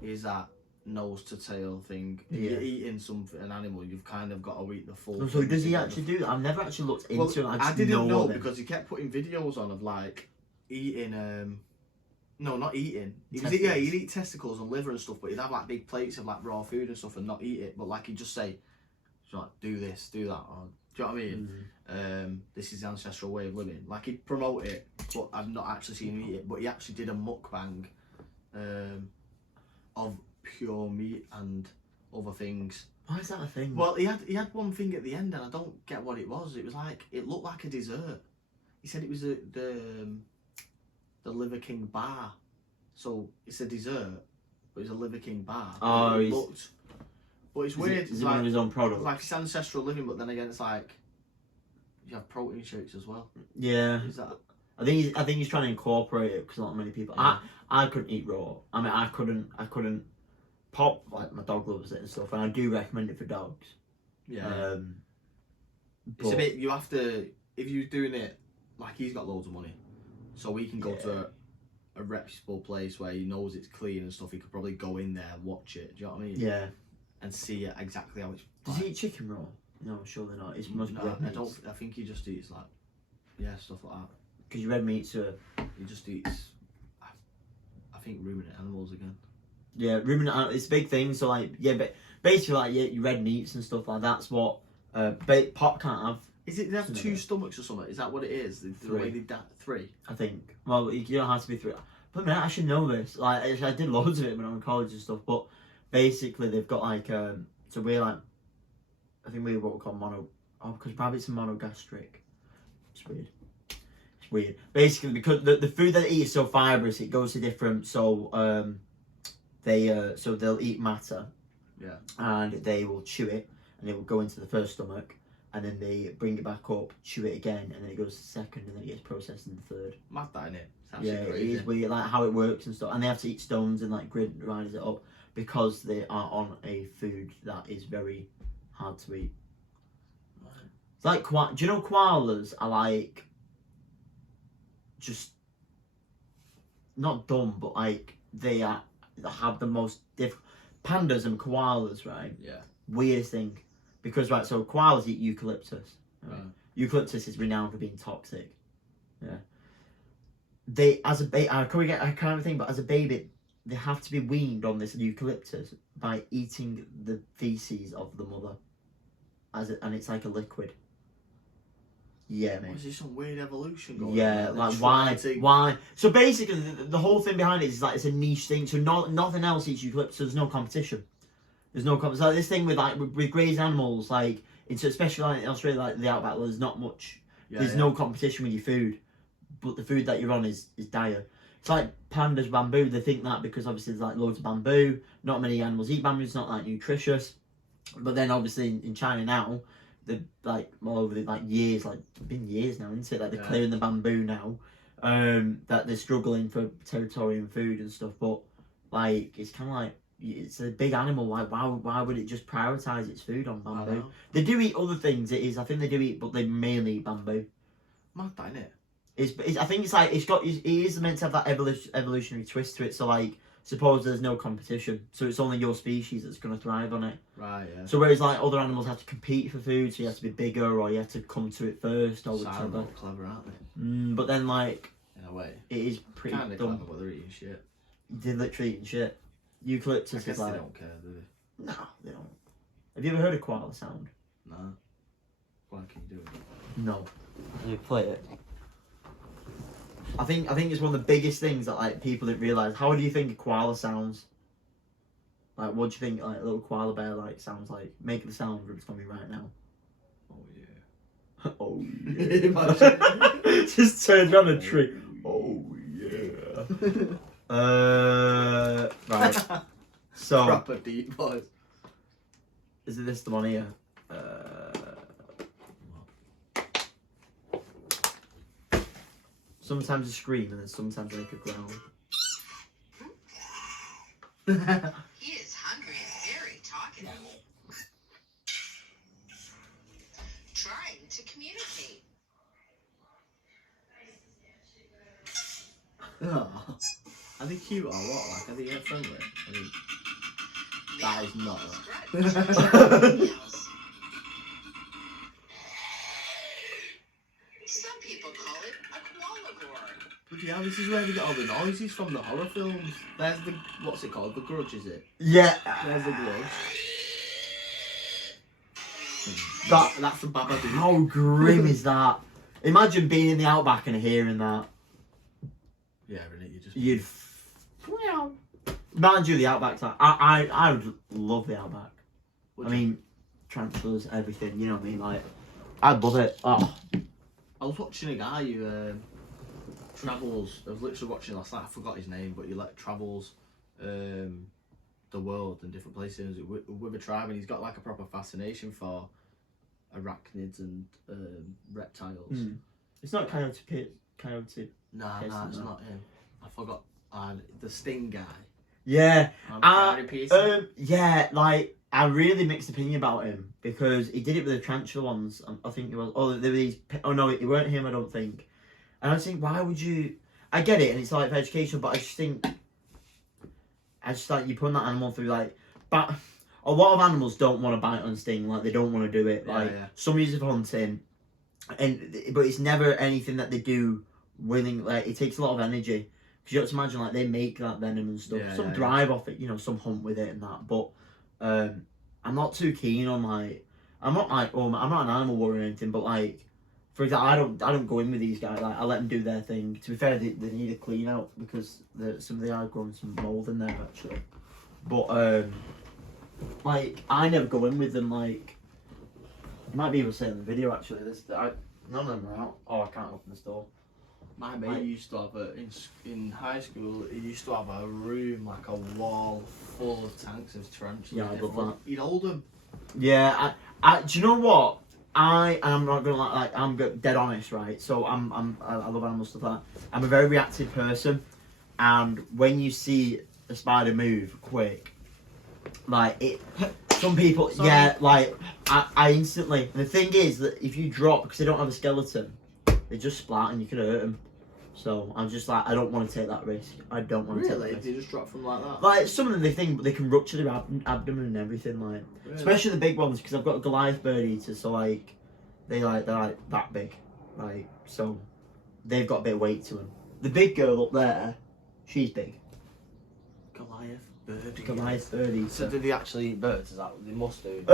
is that nose to tail thing. If Yeah. you're eating an animal, you've kind of got to eat the full. So thing does he to get actually the- do that? I've never actually looked Well, into it. I just didn't know of him. because he kept putting videos on of like eating. No, not eating. He'd eat testicles and liver and stuff, but he'd have like big plates of like raw food and stuff and not eat it. But like he'd just say, like, do this, do that. Or, do you know what I mean? This is the ancestral way of living. Like he'd promote it, but I've not actually seen him eat it. But he actually did a mukbang of pure meat and other things. Why is that a thing? Well, he had one thing at the end, and I don't get what it was. It was like it looked like a dessert. He said it was the Liver King bar. So it's a dessert, but it's a Liver King bar. Oh, it looked. But it's weird. Is It's it one of like, his own products? like it's ancestral living, but then again, it's like you have protein shakes as well. Yeah. Is that? I think he's trying to incorporate it because not many people. Yeah. I couldn't eat raw. I mean, I couldn't. Pop, like my dog loves it and stuff, and I do recommend it for dogs. Yeah. It's But a bit. You have to if you're doing it like he's got loads of money, so he can go to a reputable place where he knows it's clean and stuff. He could probably go in there and watch it. Do you know what I mean? yeah. And see exactly how it's. Does he eat chicken raw? No, surely not. It's must be No, red I meats. don't. I think he just eats like, stuff like that. Because your red meats are. He just eats. I think ruminant animals again. Yeah, ruminant. It's a big thing. So like, yeah, but basically like your red meats and stuff like that's what Pop can't have. Is it they have Something two like that. stomachs or something? Is that what it is? The way they three. I think. Well, you don't have to be through. But man, I should know this. Like, I did loads of it when I was in college and stuff. But basically, they've got like so we're like, I think we're what we call mono. Oh, because rabbits are monogastric. It's weird. It's weird. Basically, because the food that they eat is so fibrous, it goes to different. So so they'll eat matter. Yeah. And they will chew it, and it will go into the first stomach, and then they bring it back up, chew it again, and then it goes to the second, and then it gets processed in the third. Mad that, innit? It's Yeah, actually it crazy. is weird, like how it works and stuff. And they have to eat stones and like grid riders it up because they are on a food that is very hard to eat. It's like do you know koalas are like just not dumb, but like they have the most pandas and koalas, right? Yeah. Weirdest thing, because right, so koalas eat eucalyptus. Right? Right. Eucalyptus is renowned for being toxic. Yeah. They as a baby, I can't think, but as a baby, they have to be weaned on this eucalyptus by eating the feces of the mother, and it's like a liquid. Yeah, mate. Is there some weird evolution going on? Yeah, there? like They're why? trying to- Why? So basically, the whole thing behind it is like it's a niche thing. So nothing else eats eucalyptus. So there's no competition. There's no competition. So this thing with like with grazed animals, like especially like in Australia, like the outback, there's not much. Yeah, There's no competition with your food, but the food that you're on is dire. It's like pandas, bamboo. They think that because obviously there's like loads of bamboo. Not many animals eat bamboo. It's not like nutritious. But then obviously in China now, they're like all over the like years, like it's been years now, isn't it? Like they're Yeah. clearing the bamboo now. That they're struggling for territory and food and stuff. But like it's kind of like it's a big animal. Like why would it just prioritize its food on bamboo? They do eat other things. It is. I think they do eat, but they mainly eat bamboo. Mad, that, innit? I think it's like it is meant to have that evolutionary twist to it. So like, suppose there's no competition, so it's only your species that's going to thrive on it. Right. Yeah. So whereas like other animals have to compete for food, so you have to be bigger or you have to come to it first or whichever. Clever, aren't they? But then like in a way, it is pretty kind of dumb. clever, but they're eating shit. They're literally eating shit. Eucalyptus I guess is like they don't care, do they? no, they don't. Have you ever heard a koala sound? Nah. Why can you do it? No. You play it. I think it's one of the biggest things that like people didn't realise. How do you think a koala sounds? Like what do you think like a little koala bear like sounds like? Make the sound it's gonna be right now. Oh yeah. Oh yeah. Just turns around a tree. Oh yeah. Right. So Proper deep voice. is it this the one here? Sometimes a scream and then sometimes make a growl. He is hungry and very talkative. Trying to communicate. Oh. Are they cute or what? Like, are they friendly? That is not Meows. Some people call it a koala roar. But yeah, this is where we get all the noises from the horror films. There's the, what's it called? The Grudge, is it? Yeah. There's the Grudge. That's the Babadook. How grim is that? Imagine being in the outback and hearing that. Yeah, innit? You just... You'd. Mind you, the outback's like I would love the outback. I mean, tarantulas, everything. You know what I mean? Like, I'd love it. Oh. I was watching a guy who travels. I was literally watching last night. I forgot his name, but he like travels the world and different places with a tribe, and he's got like a proper fascination for arachnids and reptiles. It's not coyote. Nah, it's not him. I forgot. The Sting guy. Yeah. Yeah, like I really mixed opinion about him because he did it with the tarantula ones. I think it was. Oh, there were these. Oh no, it weren't him. I don't think. And I just think, why would you? I get it, and it's like for education, but I just think, you put that animal through like, but a lot of animals don't want to bite on sting. Like they don't want to do it. Like some use it for hunting, but it's never anything that they do willing. Like it takes a lot of energy. Because you have to imagine, like, they make that venom and stuff. Some thrive off it, you know, some hunt with it and that. But I'm not too keen on, like... I'm not an animal warrior or anything, but, like... For example, I don't go in with these guys. Like, I let them do their thing. To be fair, they need a clean out because some of the are growing some mould in there, actually. But, like, I never go in with them, like... You might be able to say in the video, actually. None of them are out. Oh, I can't open this door. my mate used to have in high school. He used to have a room, like a wall full of tanks of tarantulas. Yeah, I love that. He'd hold them. Yeah, do you know what? I'm not gonna like I'm dead honest, right? So I love animals stuff like that. I'm a very reactive person, and when you see a spider move quick, like it, some people, Sorry. yeah, like I instantly. And the thing is that if you drop because they don't have a skeleton, they just splat and you can hurt them. So I'm just like I don't want to take that risk. I don't want to take that risk. They just drop from like that. Like some of them, they think they can rupture their abdomen and everything, like especially the big ones because I've got a Goliath bird eater, so like they're like that big, like so they've got a bit of weight to them. The big girl up there, she's big. Goliath bird eater. So do they actually eat birds? Is that they must do?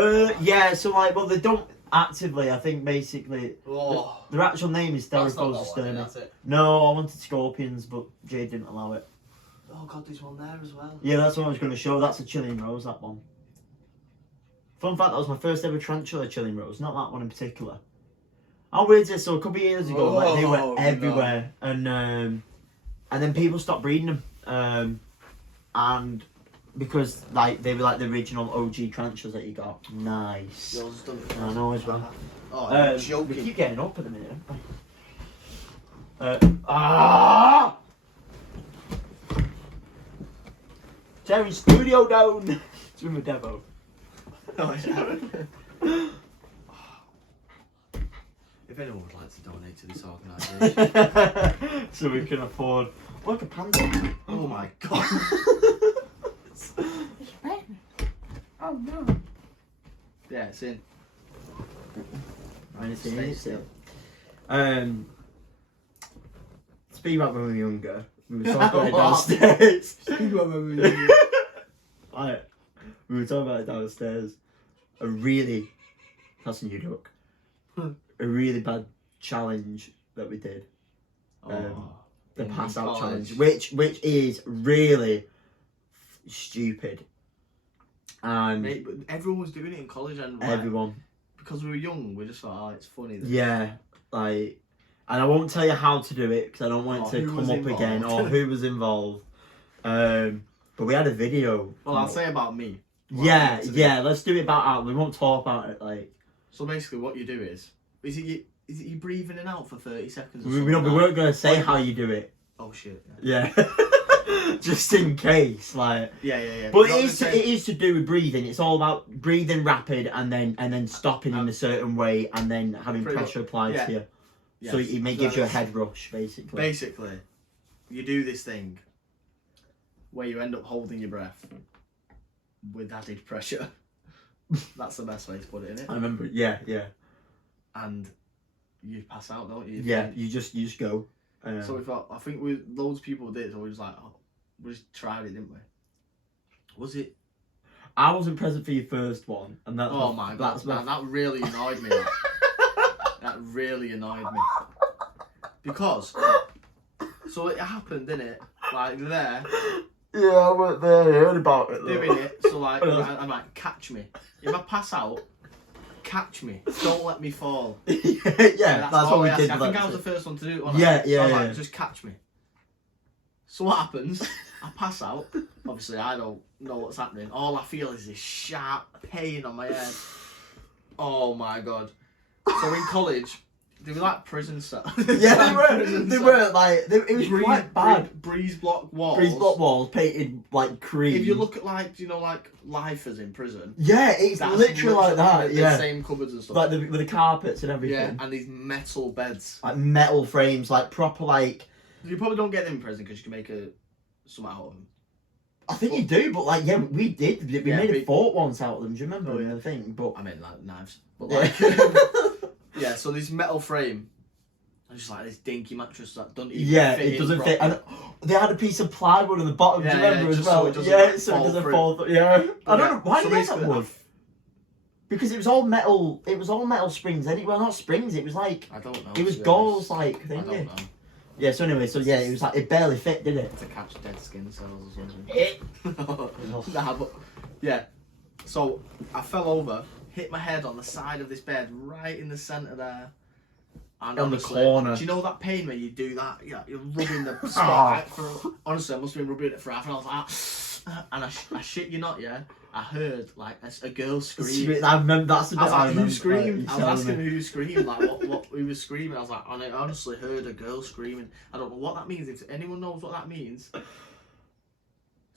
Yeah. So like, well, they don't actively. I think basically their actual name is Thankvou sterna. No, I wanted scorpions, but Jade didn't allow it. Oh god, there's one there as well. Yeah, that's what I was going to show. That's a chilling rose, that one. Fun fact, that was my first ever tarantula chilling rose, not that one in particular. How weird is this? So a couple of years ago, like, they were everywhere, and then people stopped breeding them, and because like they were like the original OG tarantulas that you got. Nice. Yours has done it. I know as well. Oh, you're We joking. keep getting up at the minute. Tearing studio down. Swim with Devo. Oh, yeah. If anyone would like to donate to this organisation. So we can afford. Look, a panda. Oh my god. It's red. Oh no. Yeah, it's in. Right, it's Stay in, still. Speaking about when we were younger, we were talking about it downstairs. Right, we were talking about it downstairs. That's a new duck. A really bad challenge that we did. The in pass out college. challenge, which is really stupid. And Mate, but everyone was doing it in college, and like, everyone, because we were young, we just thought, oh, it's funny. This. yeah, like, and I won't tell you how to do it because I don't want it to who come was up involved. again or who was involved. But we had a video. Well, I'll say about me. Yeah, let's do it about out. We won't talk about it like. So basically, what you do is it you breathe in and out for 30 seconds? Or We something? weren't gonna say Oh, how you do it. Oh shit. Yeah. Just in case, like. Yeah. But Not it is to do with breathing. It's all about breathing rapid and then stopping in a certain way and then having Pretty pressure applied to you. Yes. So it gives you a head rush, basically. Basically, you do this thing where you end up holding your breath with added pressure. That's the best way to put it, innit? I remember. Yeah. And you pass out, don't you? Yeah. You just go. So we thought, I think loads of people did, so we was like, oh, we just tried it, didn't we? Was it? I wasn't present for your first one, and that's. Oh my god, that really annoyed me. That really annoyed me. Because, so it happened, didn't it? Like there, Yeah, I went there. I heard about it. doing it. So like, I'm like, catch me. If I pass out, catch me. Don't let me fall. yeah, that's what we did. I think I was the first one to do it. wasn't Yeah, I? yeah, So I was yeah. like, just catch me. So what happens? I pass out. Obviously, I don't know what's happening. All I feel is this sharp pain on my head. Oh my god. So in college, they were like prison cells. Yeah, they were like it was quite bad. Breeze block walls. Breeze block walls painted like cream. If you look at like, you know, like lifers in prison. yeah, it's That's literally like that. The Yeah, same cupboards and stuff. like with the carpets and everything. Yeah, and these metal beds. Like metal frames, like proper like. You probably don't get them in prison because you can make something out of them. I think you do, but like yeah, we did. We Yeah, made a but- fort once out of them. Do you remember Oh, yeah. the thing? But I mean, like knives. But yeah. like, yeah. So this metal frame, and just like this dinky mattress that doesn't even yeah, fit it in doesn't fit. properly. And they had a piece of plywood on the bottom. Yeah, do you remember yeah, as just so well? it doesn't, Yeah, like, so it fall doesn't through. fall. Yeah, I don't know why So did they have that basically, wood. Because it was all metal. It was all metal springs. Well, not springs. It was like I don't know. it was to be gauze honest. like I thing. don't know. Yeah. So anyway, so yeah, it was like it barely fit, did it? To catch dead skin cells or something. Nah, but yeah. So I fell over, hit my head on the side of this bed, right in the centre there. And On the honestly, corner. Do you know that pain where you do that? Yeah, you're rubbing the spot. Honestly, I must have been rubbing it for half an hour. I was like, and I shit you not, yeah. I heard like a girl scream. I remember that's the I bit was I like, remember. who screamed? I was telling asking me. who screamed, like what who was screaming. I was like, I honestly heard a girl screaming. I don't know what that means. If anyone knows what that means,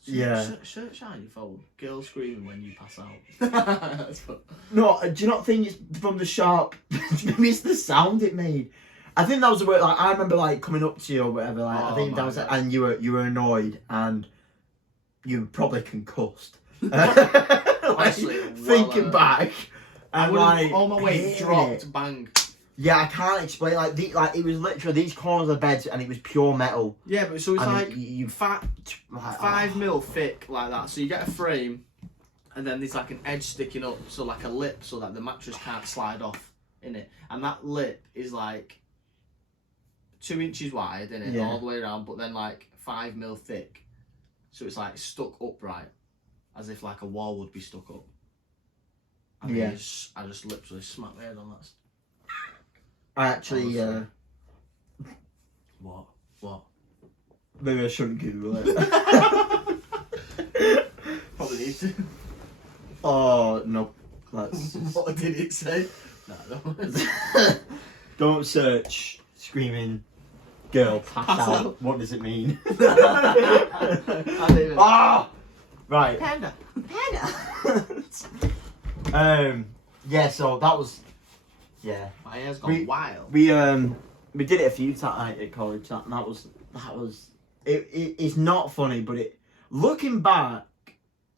Yeah. search out your phone. Girl screaming when you pass out. That's fun. No, do you not think it's from the sharp? Maybe it's the sound it made. I think that was the word. Like I remember, like coming up to you or whatever. Like I Oh think my that was, God. and you were annoyed and you were probably concussed. Honestly, well, thinking back, I and would like have all my weight hating dropped. it. Bang. Yeah, I can't explain. Like it was literally these corners of the beds, and it was pure metal. Yeah, but so it's And like you fat. like, 5 mil thick like that. So you get a frame, and then there's like an edge sticking up, so like a lip, so that the mattress can't slide off in it. And that lip is like 2 inches wide in it, Yeah. all the way around, but then like 5 mil thick. So it's like stuck upright, as if like a wall would be stuck up. And Yeah. I just literally smacked my head on that. I actually, Honestly. What? maybe I shouldn't Google it. Probably need to. Oh no, that's What did it say? No. don't search screaming girl pass Pass out. out. What does it mean? I don't even. Ah! Right. Panda. Yeah. So that was. Yeah. My hair's gone wild. We did it a few times at college. That was. It's not funny, but looking back,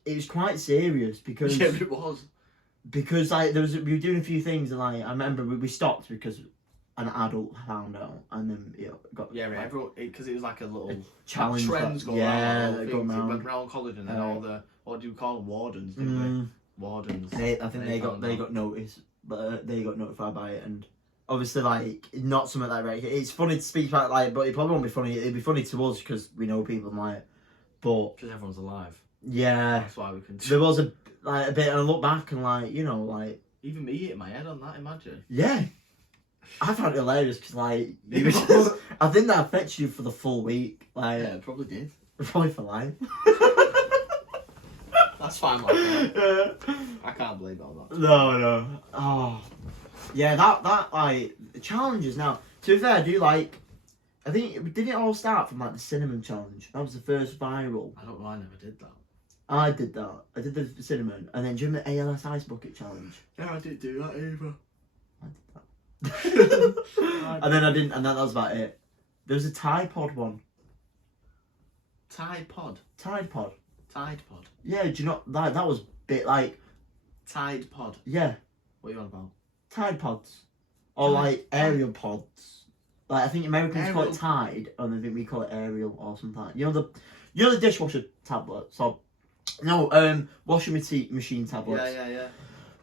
it was quite serious because. Yeah, it was. Because like we were doing a few things and like I remember we stopped because an adult found out and then got everyone because it was like a little challenge. Trends go around. around. It went around college and then all the what do you call them? Wardens? Didn't they? Wardens. I think they got noticed, but they got notified by it and obviously like not something like that. It's funny to speak about like, but it probably won't be funny. It'd be funny to us because we know people like, but because everyone's alive. Yeah, that's why we can. There was a bit, and I look back and like like even me hitting my head on that. Imagine. Yeah. I found it hilarious because, like, I think that affects you for the full week. Like, yeah, it probably did. Probably for life. That's fine, like that. I can't believe all that. No. Oh. Yeah, that like, the challenges now. To be fair, I do like, I think, didn't it all start from, like, the cinnamon challenge? That was the first viral. I don't know, I never did that. I did that. I did the cinnamon. And then, do you remember the ALS Ice Bucket Challenge? Yeah, I didn't do that either. I did that. And then I didn't, and that was about it. There was a Tide Pod one. Tide Pod? Tide Pod. Tide Pod? Yeah, do you know, that was bit like... Tide Pod? Yeah. What are you on about? Tide Pods. Or like aerial pods. Like, I think Americans call it Tide, and I think we call it aerial or something like that. You know the dishwasher tablet? So, no, washing machine tablets. Yeah.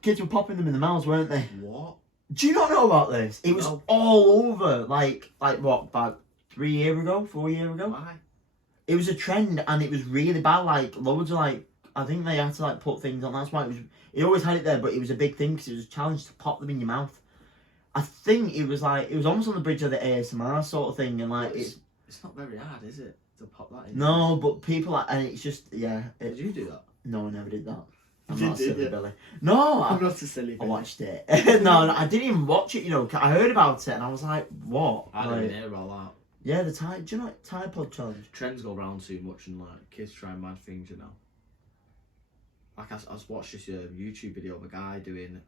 Kids were popping them in the mouths, weren't they? What? Do you not know about this? It was all over, like what, about 4 years ago? Why? It was a trend, and it was really bad. Like loads of I think they had to like put things on. That's why it was. It always had it there, but it was a big thing because it was a challenge to pop them in your mouth. I think it was almost on the bridge of the ASMR sort of thing, and like it's not very hard, is it, to pop that in? No, but people and it's just Did you do that? No, I never did that. I'm You not a did, silly yeah. Billy. No, I'm not a silly I Billy. watched it. no, I didn't even watch it. I heard about it and I was like, what? I didn't even hear about that. Yeah, the Tide. Do you know like Tide Pod challenge? Trends go around too much and like kids try mad things, you know. Like I watched this YouTube video of a guy doing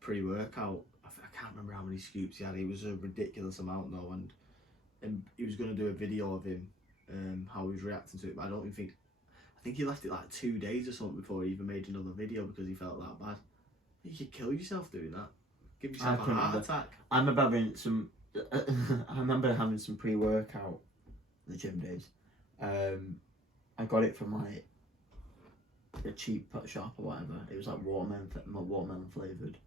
pre-workout. I can't remember how many scoops he had. It was a ridiculous amount though, and he was going to do a video of him how he was reacting to it. But I think he left it like 2 days or something before he even made another video because he felt that bad. You could kill yourself doing that. Give yourself a heart attack. I remember having some pre-workout the gym days. I got it from like a cheap shop or whatever. It was like watermelon flavoured,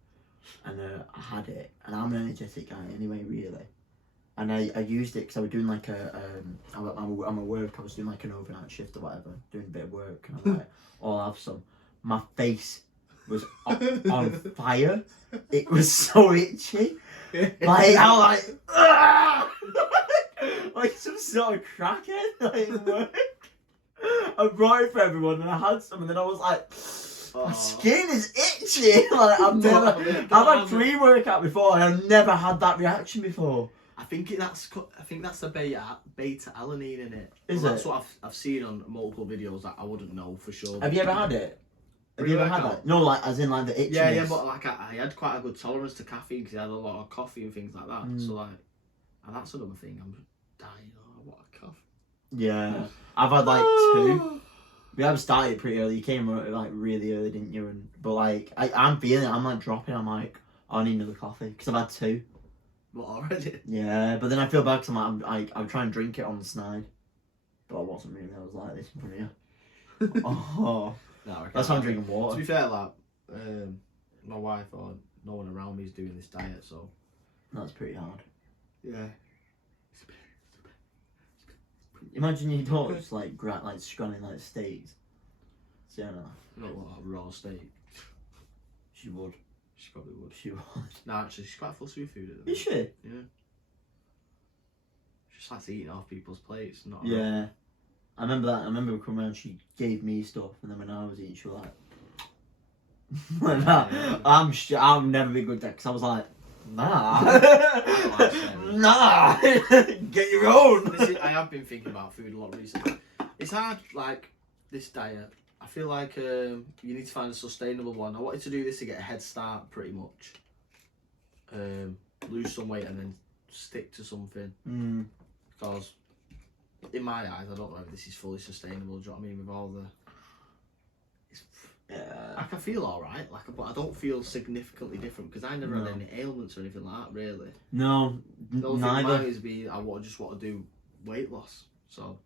and I had it. And I'm an energetic guy anyway, really. And I used it because I was doing like I'm a work. I was doing like an overnight shift or whatever, doing a bit of work, and I'm like, oh, I'll have some. My face was on fire. It was so itchy. Like I was like, like some sort of crackhead. Like work. I brought it for everyone, and I had some, and then I was like, my skin is itchy. Like I've had pre-workout before, and I've never had that reaction before. I think that's the beta alanine in it. Is That's it? what I've seen on multiple videos that I wouldn't know for sure. Have you ever had it? Have you ever had that? No, like as in like the itchiness. Yeah, but like I had quite a good tolerance to caffeine because I had a lot of coffee and things like that. So like, and that's another thing. I'm dying. Oh, what a cough. Yeah, I've had like 2. We have started pretty early. You came like really early, didn't you? But like I'm feeling it. I'm like dropping. I'm like, I need another coffee because I've had 2. What, already? Yeah, but then I feel bad because I'm trying to drink it on the snide, but I wasn't really. I was like this in front of you. Oh, No, that's why I'm drinking water. To be fair, like my wife or no one around me is doing this diet, so That's pretty hard. yeah. Imagine your daughter's like scanning like steaks. So, yeah, Not a lot of raw steak. she would. She probably would. She would. No, actually, she's quite fussy with food at the Is minute. she? Yeah. She just likes eating off people's plates. Not Yeah. I remember that. I remember coming around, she gave me stuff, and then when I was eating, she was like, like that. Yeah. I'm never been good at that, because I was like, nah. I nah. Get your own. I have been thinking about food a lot recently. It's hard, like, this diet. I feel like you need to find a sustainable one. I wanted to do this to get a head start, pretty much. Lose some weight and then stick to something. Because, in my eyes, I don't know if this is fully sustainable. Do you know what I mean? With all the... Yeah. Like, I feel alright, like, but I don't feel significantly different because I never had any ailments or anything like that, really. No, The only thing neither. mine is just want to do weight loss. So,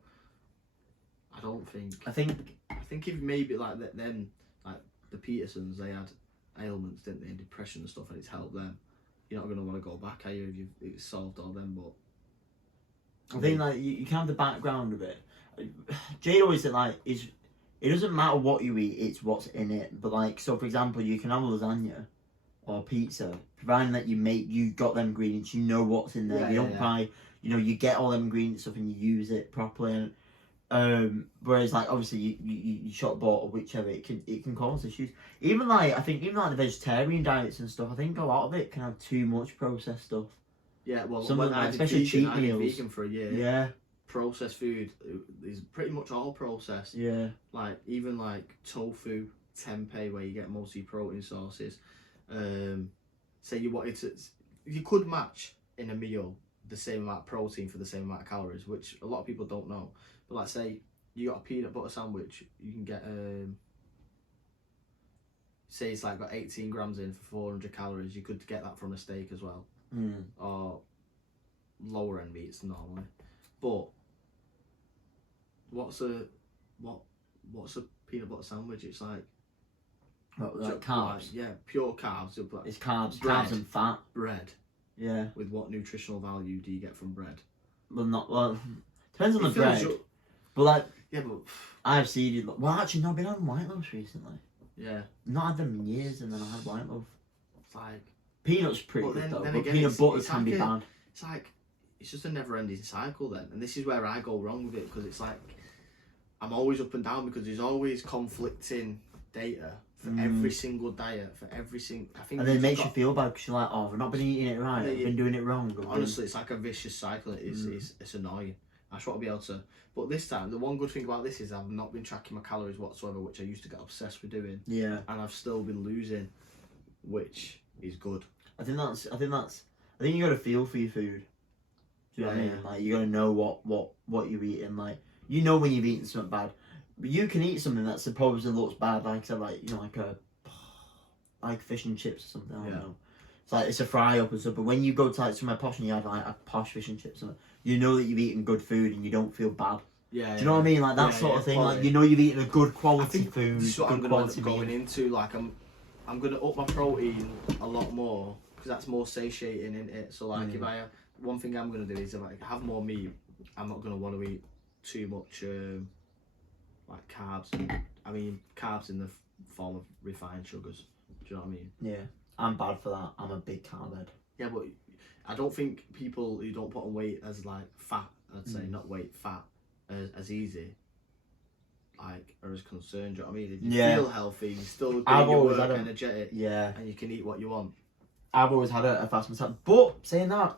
I don't think. I think if maybe like them, like the Petersons, they had ailments, didn't they, and depression and stuff, and it's helped them. You're not going to want to go back, are you, if it's solved all them, but... I think like you can have the background of it. Jade always said like it doesn't matter what you eat, it's what's in it. But like, so for example, you can have lasagna or pizza, providing that you got them ingredients, you know what's in there. Yeah, you don't buy, you get all them ingredients stuff and you use it properly. And, whereas like obviously you shop bought or whichever, it can cause issues. Even like I think even like the vegetarian diets and stuff, I think a lot of it can have too much processed stuff. Yeah, well, Some when of them, I did especially cheat I did meals. vegan for a year. Yeah. Processed food is pretty much all processed. Yeah. Like even like tofu, tempeh, where you get multi-protein sources. Say you wanted to, you could match in a meal the same amount of protein for the same amount of calories, which a lot of people don't know. But like say you got a peanut butter sandwich, you can get say it's like got 18 grams in for 400 calories. You could get that from a steak as well, or lower end meats normally. But what's a peanut butter sandwich? It's like Like carbs. yeah, pure carbs. It's carbs, bread. carbs and fat. Bread. Yeah. With what nutritional value do you get from bread? Well, depends on It the fills bread. you- But like, Yeah, but I've seen. Well, actually, no, I've been having white loaves recently. yeah, Not had them in years, and then I had white loaf. it's like Peanuts pretty But good then- though, then but again, peanut it's- butter it's can like be a- bad. it's like it's just a never-ending cycle then, and this is where I go wrong with it because it's like I'm always up and down because there's always conflicting data for every single diet for every single. I think And then it we've makes you got- feel bad because you're like, oh, I've not been eating it right. Yeah, I've yeah. been doing it wrong. Honestly, it's like a vicious cycle. It's annoying. I just want to be able to. But this time, the one good thing about this is I've not been tracking my calories whatsoever, which I used to get obsessed with doing, Yeah. and I've still been losing, which is good. I think you got to feel for your food. Do you know what I Yeah, mean? Like you got to know what you're eating. Like you know when you've eaten something bad, but you can eat something that supposedly looks bad, like so, like like fish and chips or something. I don't know. It's like it's a fry up and stuff. But when you go to like somewhere posh and you have like a posh fish and chips, you know that you've eaten good food and you don't feel bad. Yeah. Do you know what I mean? Like that sort of thing. Quality. Like you know you've eaten a good I quality think food, this is what I'm good going to quality end up meal. going into. Like I'm going to up my protein a lot more because that's more satiating, isn't it? So like if one thing I'm going to do is if I have more meat, I'm not going to want to eat too much like carbs. I mean carbs in the form of refined sugars. Do you know what I mean? Yeah, I'm bad for that. I'm a big carb head. Yeah, but I don't think people who don't put on weight as like fat, I'd say not weight, fat, as easy. Like are as concerned. Do you know what I mean? If you feel healthy, you still doing your work, energetic, and you can eat what you want. I've always had a fast mentality, but saying that,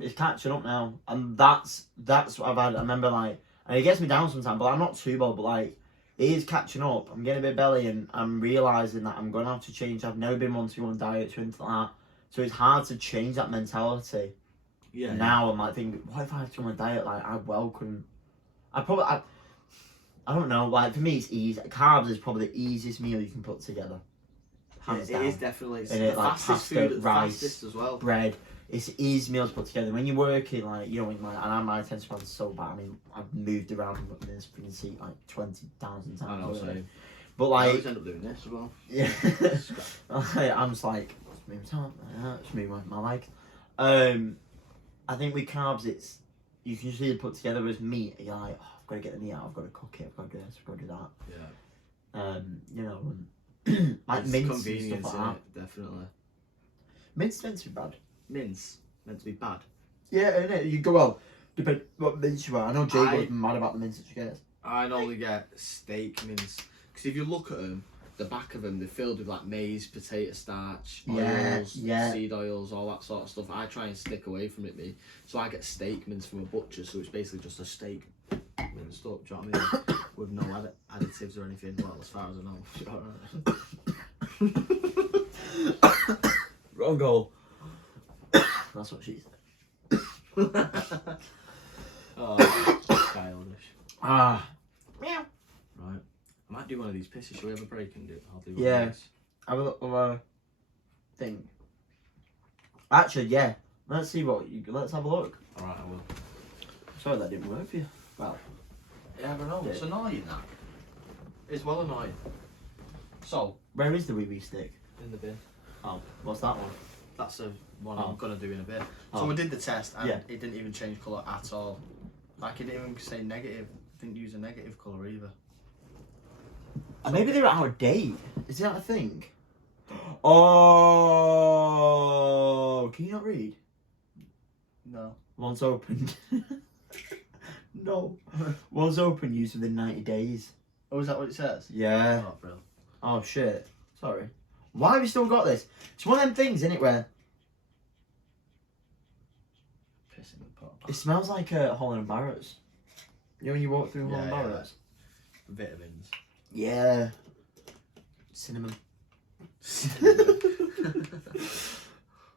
it's catching up now, and that's what I've had. I remember like, and it gets me down sometimes, but I'm not too bad. But like, it is catching up. I'm getting a bit belly, and I'm realizing that I'm gonna have to change. I've never been one to go on diets or anything like that, so it's hard to change that mentality. Yeah. Now I'm like thinking, what if I had to go on a diet? Like I couldn't. I don't know. Like for me, it's easy. Carbs is probably the easiest meal you can put together. Hands down. It is definitely. It's And the it, like, fastest pasta, food, the rice, fastest as well. Bread. It's easy meals to put together. When you're working, like, you know, when, like, and my attention span's so bad. I mean, I've moved around in this freaking seat like 20,000 times. I know, already. same. But I like, always end up doing this as well. yeah, I'm just like, just move my top, just move my leg. I think with carbs, it's you can just either put together with meat. You're like, oh, I've got to get the meat out. I've got to cook it. I've got to do this. I've got to do that. Yeah. You know, and like It's mince and convenience, stuff like that. innit? Definitely. Mince meant to be bad. Mince meant to be bad. Yeah, innit? You go well. Depend what mince you are. I know Jay was mad about the mince that she gets. I normally get steak mince because if you look at them, the back of them they're filled with like maize, potato starch, oils, seed oils, all that sort of stuff. I try and stick away from it, me. So I get steak mince from a butcher, so it's basically just a steak minced up. Do you know what I mean? With no additives or anything. Well, as far as I know. Wrong goal. That's what she said. Oh, childish. Ah. Meow. Right. I might do one of these pisses. Shall we have a break and do it? I'll do one Yeah. of these. Have a little thing. Actually, yeah. Let's see what you. Let's have a look. Alright, I will. Sorry that didn't work for you. Well, Yeah, I don't know. It's Yeah. annoying that. It's well annoying. So, where is the wee stick? in the bin. Oh, what's that one? That's a one Oh. I'm gonna do in a bit. Oh. So we did the test and Yeah. it didn't even change colour at all. Like it didn't even say negative. Didn't use a negative colour either. Maybe they're out of date. Is that a thing? Oh, can you not read? No. Once opened. No. Once open, used within 90 days. Oh, is that what it says? Yeah. Oh, bro. Oh, shit. Sorry. Why have we still got this? It's one of them things, isn't it, where Piss in the pot. it smells like Holland and Barrett's. You know when you walk through Holland Yeah, and yeah. Barrett's? Vitamins. Yeah. Cinnamon.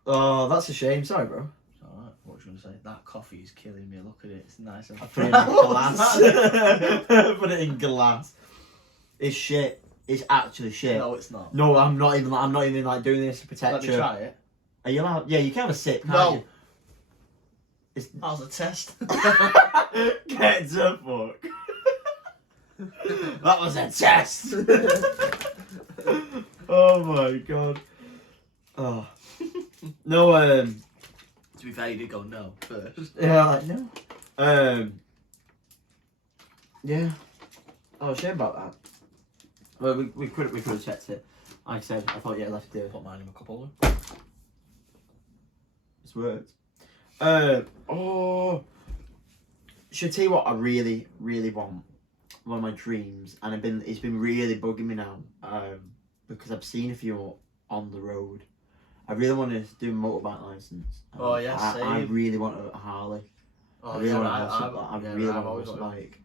Oh, that's a shame. Sorry, bro. Alright, what was you gonna say? That coffee is killing me. Look at it. It's nice and I put it in glass. Put it in glass. It's shit. It's actually shit. No, it's not. No, I'm not even like doing this to protect Let me you. try it. Are you allowed? Yeah, you can have a sip, can't No. you? It's... That was a test. Get the fuck. That was a test. Oh my god. Oh. No, To be fair, you did go no first. yeah, like, no. Yeah. Oh, shame about that. Well, we could have checked it. Like I said, I thought, yeah, let's do it. Put mine in a cup holder. It's worked. Oh. Should I tell you what I really, really want? One of my dreams, and it's been really bugging me now. Because I've seen a few on the road. I really want to do a motorbike license. Oh, yeah, I same. really want a Harley. Oh, I really yeah, want a I've really want a always horse wanted- bike.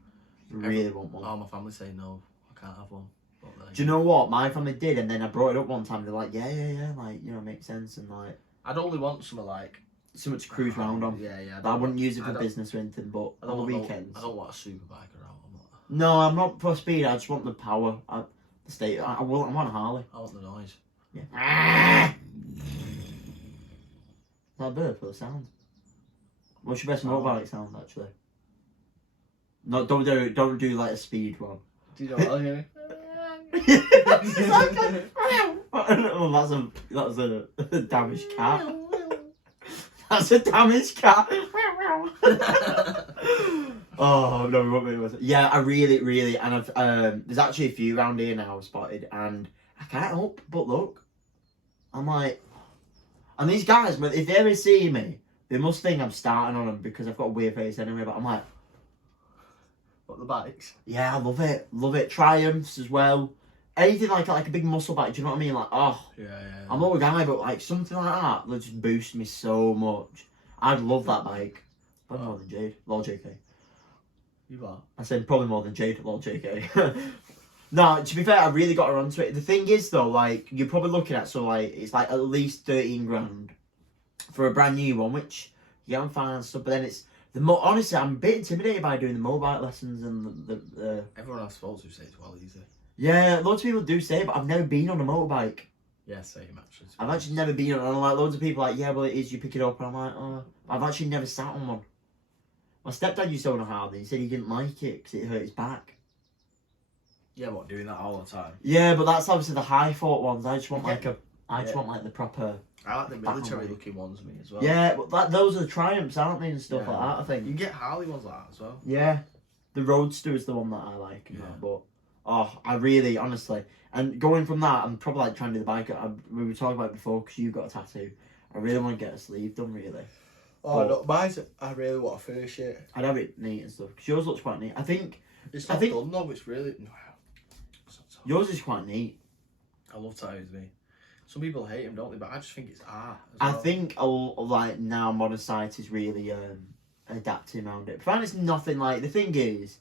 Really want one. Oh, my family say no, I can't have one. But Do you know what? My family did, and then I brought it up one time. They're like, yeah, like, you know, makes sense, and like, I'd only want something like something to cruise round on. Yeah, yeah. I wouldn't use it I for don't- business or anything, but I on don't the want weekends. I don't want a super biker out. No, I'm not for speed. I just want the power. The state. I want a Harley. I want the noise. Yeah. Is that a bird for the sound? What's your best motorbike sound, actually? No, don't do like a speed one. Do you know what I'm hearing? Oh, that's a damaged cat. That's a damaged cat. Oh no, we won't be able to. Yeah, I really, and I've there's actually a few around here now I've spotted, and I can't help but look. I'm like, and these guys, but if they ever see me, they must think I'm starting on them because I've got a weird face anyway. But I'm like, What, the bikes? yeah, I love it. Triumphs as well. Anything like a big muscle bike. Do you know what I mean? Like, oh, Yeah. I'm not a guy, but like something like that will just boost me so much. I'd love that bike. Probably more than Jade. Lol JK. You are? I said probably more than Jade. Lol JK. No, to be fair, I really got her onto it. The thing is though, like, you're probably looking at, so like, it's like at least 13 grand for a brand new one, which you can find and stuff, but then it's, honestly, I'm a bit intimidated by doing the mobile lessons and the Everyone I've spoken to says it's well easy. yeah, loads of people do say it, but I've never been on a motorbike. Yeah, same actually. I've actually never been on, and like loads of people are like, yeah, well it is, you pick it up, and I'm like, oh, I've actually never sat on one. My stepdad used to own a Harley, he said he didn't like it because it hurt his back. Yeah, what, doing that all the time? Yeah, but that's obviously the high thought ones, I just want like Yeah. want like the proper, I like the Back on military me. looking ones, me as well. yeah, but those are the Triumphs, aren't they, and stuff Yeah. like that, I You think. can get Harley ones like that as well. Yeah, the Roadster is the one that I like, and Yeah. that, but, oh, I really, honestly, and going from that, I'm probably like trying to do the bike, we were talking about it before, because you've got a tattoo, I really want to get a sleeve done, really. Oh, But- no, mine's, I really want to finish it. I'd have it neat and stuff, because yours looks quite neat. I think It's I not think- done though, it's really... No, yours is quite neat. I love tattoos, me. Some people hate them, don't they? But I just think it's art. As I well. think now modern society is really adapting around it. But it's nothing like, the thing is,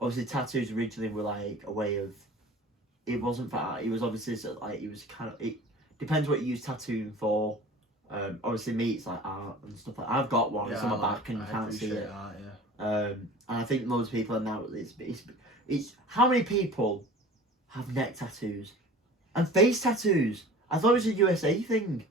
obviously tattoos originally were like a way of. It wasn't for art. It was obviously like it was kind of. It depends what you use tattooing for. Obviously, me, it's like art and stuff like. I've got one. It's on my back and you can't see it. Art, yeah. And I think loads of people are now. It's how many people have neck tattoos and face tattoos? I thought it was a USA thing.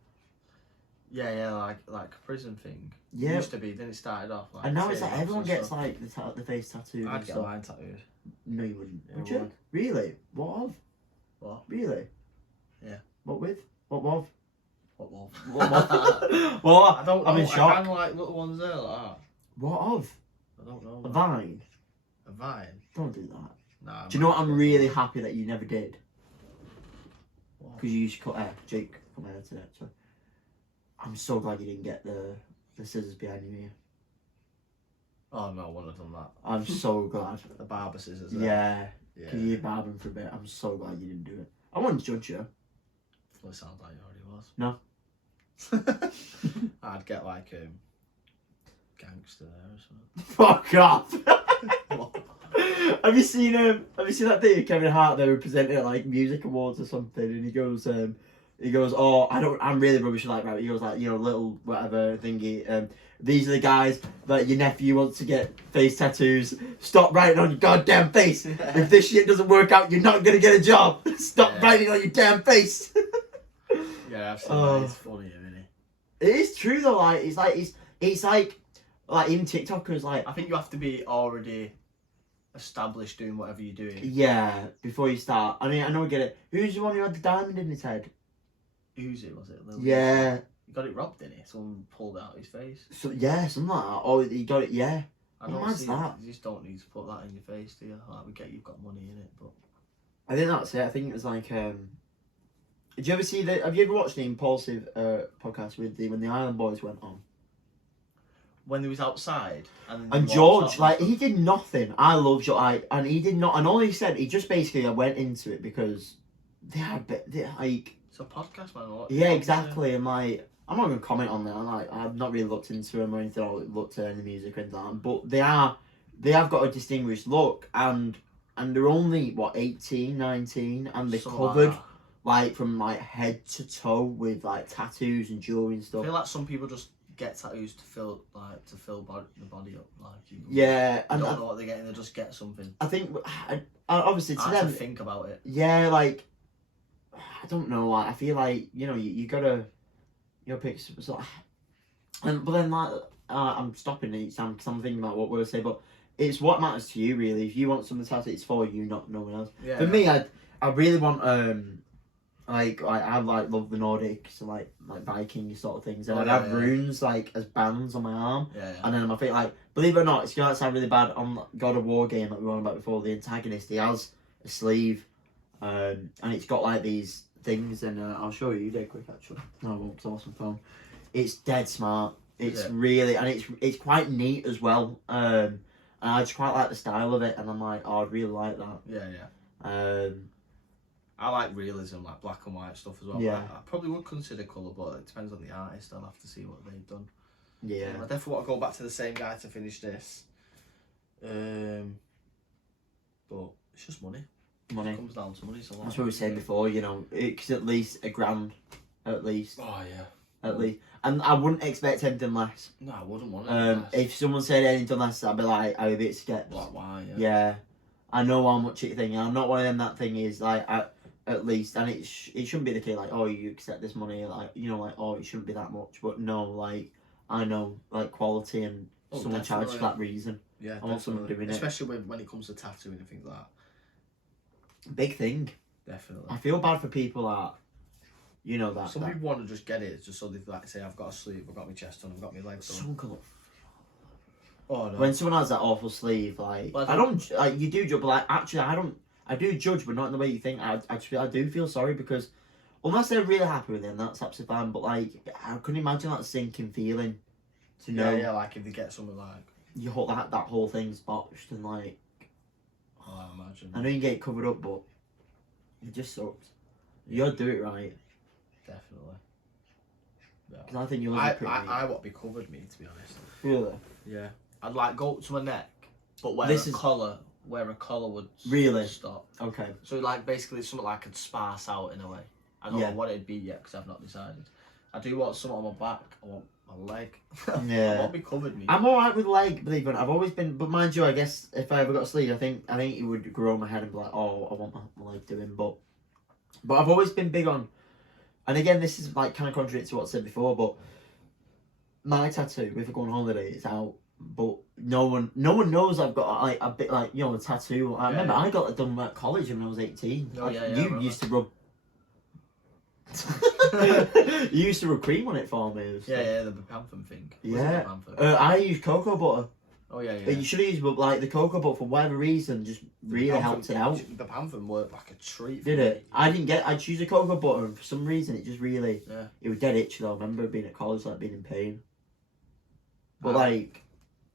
Yeah, like a prison thing. Yeah. It used to be. Then it started off like. And now it's like teardrops everyone and gets stuff. like the face tattoo. I'd and get stuff. mine tattooed. No, you wouldn't. Yeah, Would I you? would. Really? What of? What? Really? Yeah. What with? What of? What love? What of? Well, I don't know. I'm in I shock. kind of like little ones there like that. What of? I don't know. A man. vine? A vine? Don't do that. Nah. Do you know what? I'm really happy that you never did. What? Because you used to cut hair. Jake cut my hair today. So I'm so glad you didn't get the scissors behind your ear. Oh no, I wouldn't have done that. I'm so glad. The barber scissors. Yeah. Yeah. Because you're barbing for a bit. I'm so glad you didn't do it. I wouldn't judge you. Well, it sounds like you already was. No. I'd get like gangster there or something. Fuck off. What? Have you seen that thing of Kevin Hart they were presenting at like music awards or something, and he goes, oh, I'm really rubbish at like rap. He goes like, little whatever thingy. These are the guys that your nephew wants to get face tattoos. Stop writing on your goddamn face. If this shit doesn't work out, you're not gonna get a job. Stop writing on your damn face. Yeah, I've seen that. It's funny, isn't it? It is true though. Like it's like even TikTokers like. I think you have to be already established doing whatever you're doing. Yeah, before you start. I mean, I know I get it. Who's the one who had the diamond in his head? Uzi, was it? Lil Yeah. Uzi? He got it robbed, didn't he? Someone pulled it out of his face. So yeah, something like that. Oh, he got it. Yeah. I How don't mad's see that? You just don't need to put that in your face, do you? Like, we get you've got money in it, but I think that's it. I think it was like. Did you ever see the? Have you ever watched the Impulsive podcast with when the Island Boys went on? when he was outside and And George, like, he did nothing. I love George, and he did not. And all he said, he just basically went into it because they had, like, it's a podcast, man. yeah, exactly. And like, I'm not gonna comment on that. I've not really looked into them or anything, or looked at any music or anything like that. But they have got a distinguished look, and they're only what 18, 19, and they're Something covered like like from like head to toe with like tattoos and jewelry and I stuff. feel like some people just get tattoos to fill the body up. Like Yeah, I and don't know what they're getting. They just get something. I think obviously to I have them, to think about it. yeah, like I don't know. Like, I feel like you gotta pick some sort of, but then like I'm stopping each time because I'm thinking about what we'll say, but it's what matters to you really. If you want something tattooed, it's for you, not no one else. Yeah. For me, I really want like I love the Nordic, so like Viking sort of things, and I'd have runes like as bands on my arm, and then on my feet. Like, believe it or not, it's gonna sound really bad. On God of War game that we were on about before, the antagonist, he has a sleeve, and it's got like these things, and I'll show you dead quick actually. No, I won't, 'cause I'm on my phone. It's dead smart. It's really, and it's quite neat as well. And I just quite like the style of it, and I'm like, oh, I'd really like that. Yeah. I like realism, like black and white stuff as well. Yeah. I probably would consider colour, but it depends on the artist. I'll have to see what they've done. Yeah. I definitely want to go back to the same guy to finish this. But it's just money. Money. It comes down to money. So That's what we were saying before, it's at least $1,000, at least. Oh yeah. At least. And I wouldn't expect anything less. No, I wouldn't want it. If someone said anything less, I'd be like, I'd be a bit skeptical. Like why? Yeah. I know how much it thing. I'm not one of them that thing is like, at least, and it shouldn't be the case like, oh, you accept this money, like, like, oh, it shouldn't be that much. But no, like, I know, like, quality, and someone charges for that reason. Yeah, I want someone doing especially when it comes to tattooing and things like that. Big thing. Definitely. I feel bad for people that, that. Some people want to just get it just so they like say, I've got a sleeve, I've got my chest done, I've got my legs done. Someone come Oh no. When someone has that awful sleeve, like, Well, I don't, like, you do judge, but like, actually, I do judge, but not in the way you think. I do feel sorry because, unless they're really happy with it, that's absolutely fine. But like, I couldn't imagine that sinking feeling to know. Yeah, like if they get something like you whole that whole thing's botched and like. Oh, I imagine. I know you can get it covered up, but it just sucks. You gotta do it right. Definitely. Because I think yours is pretty. I want to be covered, me, to be honest. Really? Yeah. I'd like go up to my neck, but wear This a is- collar where a collar would Really? stop. Okay. So like basically it's something like I could sparse out in a way. I don't Yeah. know what it'd be yet because I've not decided. I do want something on my back. I want my leg. Yeah. I want to be covered, me. I'm alright with leg, believe it or not. I've always been, but mind you, I guess if I ever got a sleeve, I think it would grow my head and be like, oh, I want my leg doing. But I've always been big on, and again, this is like kind of contradicts to what I said before, but my tattoo, if I go on holiday, it's out. But no one knows I've got like a bit like a tattoo. I remember I got it done at college when I was 18. Oh, yeah, You used to rub. You used to rub cream on it for me. And stuff. Yeah, the Bepanthen thing. Yeah. I use cocoa butter. Oh yeah. But you should have used, but like the cocoa butter for whatever reason just really helped it out. The Bepanthen worked like a treat. Did it? I'd choose a cocoa butter and for some reason it just really, Yeah. it was dead itchy though. I remember being at college, like being in pain. But Wow. like,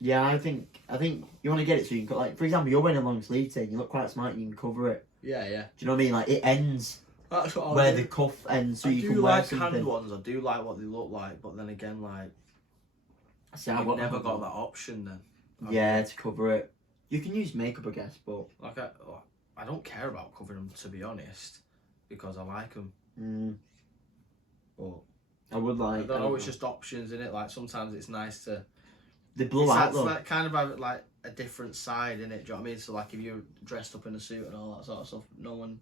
yeah, I think you want to get it so you can, like, for example, you're wearing a long sleeve thing, you look quite smart, you can cover it. Yeah. Do you know what I mean? Like it ends That's what where the cuff ends, so I you do can wear like something. hand ones. I do like what they look like, but then again, like See, I've never got that option. Then Yeah, to cover it. You can use makeup, I guess, but like I don't care about covering them to be honest, because I like them. But I would like. I don't know. It's just options in it. Like sometimes it's nice to. They blow out though. Like kind of have like a different side in it. Do you know what I mean? So like if you're dressed up in a suit and all that sort of stuff, no one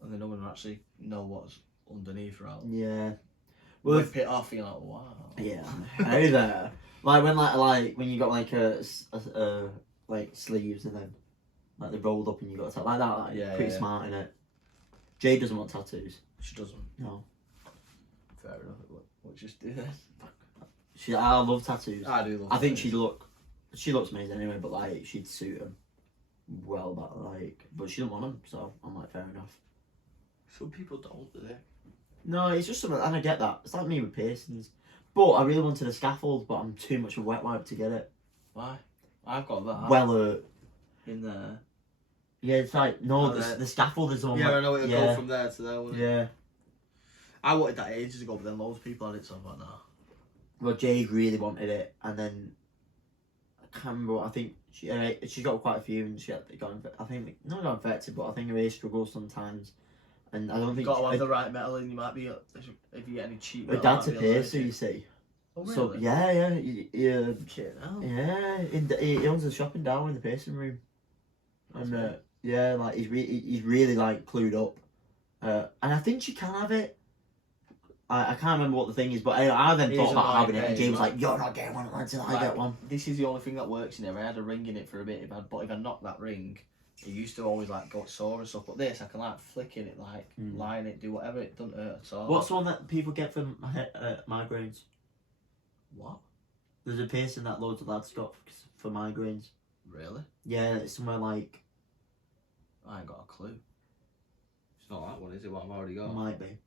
will actually know what's underneath, right? Yeah. Well, Whip it off, you're like, wow. yeah. Hey there. Like when you got like like sleeves and then like they're rolled up and you got a tattoo like that. Like, Yeah, pretty yeah. smart in it. Jade doesn't want tattoos. She doesn't. No. Fair enough. We'll just do this. I love tattoos. I do love. I think tattoos. she looks amazing anyway, but like she'd suit them well, but she doesn't want them, so I'm like, fair enough. Some people don't, do they? No, it's just something, and I get that. It's like me with piercings. But I really wanted a scaffold, but I'm too much of a wet wipe to get it. Why? I've got that. Well, in there. yeah, it's like, no, the scaffold is the one. Yeah, where, I know it'll yeah, go from there to there. Won't it? Yeah. I wanted that ages ago, but then loads of people had it, so I'm like, nah. Well, Jade really wanted it, and then I can't remember. I think she got quite a few, and she got I think not got infected, but I think her ear struggles sometimes, and I don't You've think got to have the right metal, and you might be if you get any cheap. her metal, dad's a might be piercer, allergic. you see. Oh really? So yeah, Shit, no. yeah. He owns a shop in Darwin, in the piercing room, That's and weird. yeah, like he's really like clued up, and I think she can have it. I can't remember what the thing is, but I then It thought is about a having it, and nice Jay was thing, like, "You're not getting one until I get one." This is the only thing that works in there. I had a ring in it for a bit, but if I knocked that ring, it used to always like go sore and stuff. But this, I can like flick in it, like line it, do whatever. It doesn't hurt at all. What's the one that people get for migraines? What? There's a piercing that loads of lads got for migraines. Really? Yeah, it's somewhere like I ain't got a clue. It's not that one, is it? What I've already got. might be.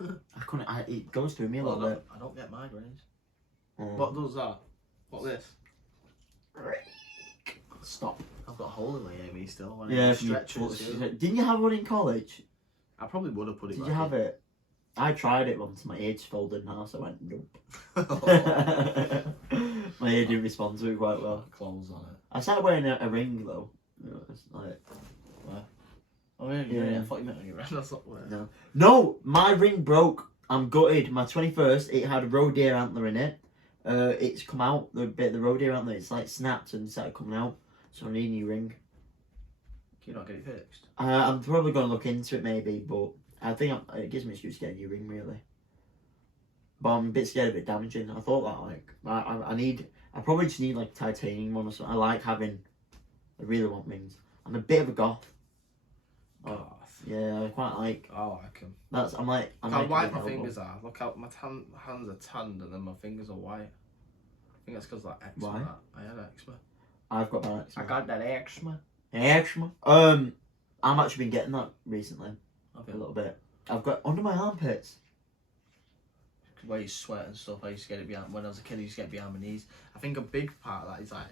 I couldn't. It goes through me a Well, little bit. I don't get migraines. Um, What does that? What this? Stop. I've got a hole in my AME still. When Yeah, I from your stretches. foot. Didn't you have one in college? I probably would have put it Did back you have in. it? I tried it once. My ear just folded now, so I went nope. My ear didn't respond to it quite well. Clothes on it. I started wearing a ring though. It's like, Oh yeah, Yeah. I thought you meant on your end. That's not weird. no, my ring broke. I'm gutted. My 21st, it had a roe deer antler in it. It's come out, the bit of the roe deer antler, it's like snapped and started coming out. So I need a new ring. Can you not get it fixed? I'm probably going to look into it maybe, but I think it gives me an excuse to get a new ring really. But I'm a bit scared of it damaging. I thought that like, I probably just need like a titanium one or something. I really want rings. I'm a bit of a goth. Oh, Yeah, I quite like. I like them. I'm like. How like white a my elbow. fingers are. Look how my hands are tanned and then my fingers are white. I think that's because like eczema. Why? I had eczema. I've got that eczema. I got that eczema. Eczema. I've actually been getting that recently. Okay. A little bit. I've got under my armpits. Where you sweat and stuff. I used to get it behind when I was a kid. I used to get it behind my knees. I think a big part of that is like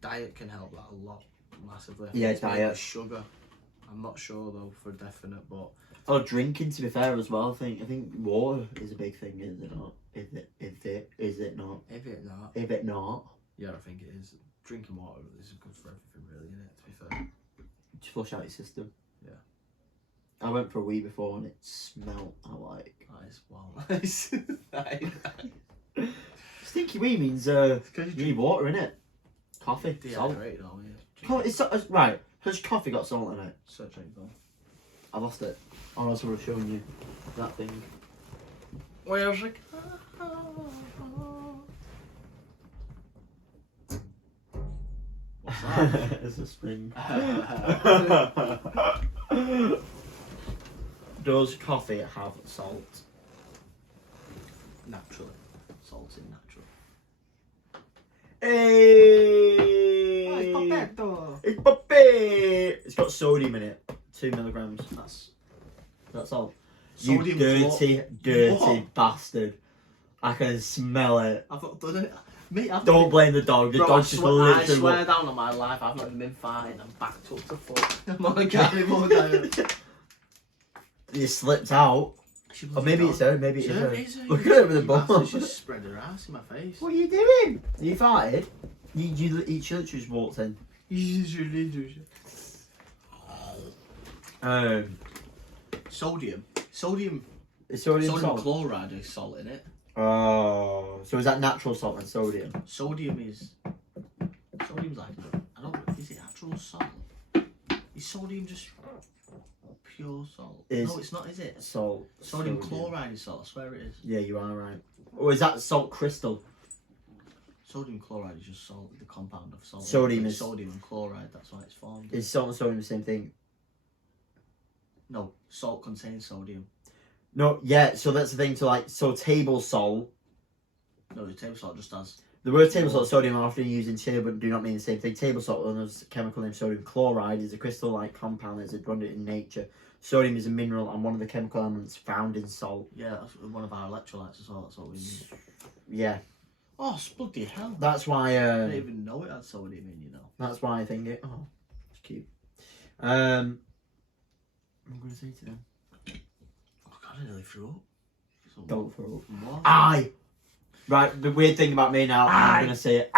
diet can help that a lot massively. Yeah, It's mainly diet. sugar. I'm not sure though for definite, but Oh, drinking to be fair as well. I think water is a big thing, is it not? Is it not? if it not, If it not, yeah, I think it is. drinking water is good for everything, really, isn't it? To be fair. Just flush out your system. Yeah. I went for a week before and it smelled. That is well nice. That is Stinky wee means you need water in it. Coffee, salt. dehydrated, are we? It's right. Has coffee got salt in it? Search ain't gone. I lost it. Oh, that's what I've shown you. That thing. Where's it? What's that? It's a spring. Does coffee have salt? Naturally. Salty natural. Hey! Oh, it's perfetto. It's puppy! It's got sodium in it. 2 milligrams. That's all. Sodium You dirty What? bastard. I can smell it. I've not done it. Mate, I've Don't blame the dog. The Bro, dog's just I literally. swear down on my life, I've not even been fine. I'm backed up to fuck. I'm on a carnival diet. You slipped out. Or maybe it's her. Maybe it's her. Look at her with the bum. She just spread her ass in my face. What are you doing? You farted? You literally just walked in. Sodium. Is sodium salt? Chloride is salt in it. Oh, so is that natural salt and sodium? Sodium's like, I don't, is it actual salt? Is sodium just pure salt? No, it's not, is it? Salt. Sodium chloride is salt, I swear it is. Yeah, you are right. Or is that salt crystal? Sodium chloride is just salt, the compound of salt. Sodium is- sodium and chloride, that's why it's formed. Is salt and sodium the same thing? No, salt contains sodium. No, yeah, so that's the thing. So table salt. No, the table salt just has. The word table salt and sodium are often used in here, but do not mean the same thing. Table salt, another chemical name sodium chloride, is a crystal-like compound that is abundant in nature. Sodium is a mineral and one of the chemical elements found in salt. Yeah, that's one of our electrolytes as well, that's what we need. Yeah, Oh, bloody hell. that's why. I didn't even know it had sodium in, you know. That's why I think it. Oh, it's cute. I'm gonna say to them. Oh, God, I nearly threw up. So Don't throw up. What? I. Right, the weird thing about me now, I'm gonna say it.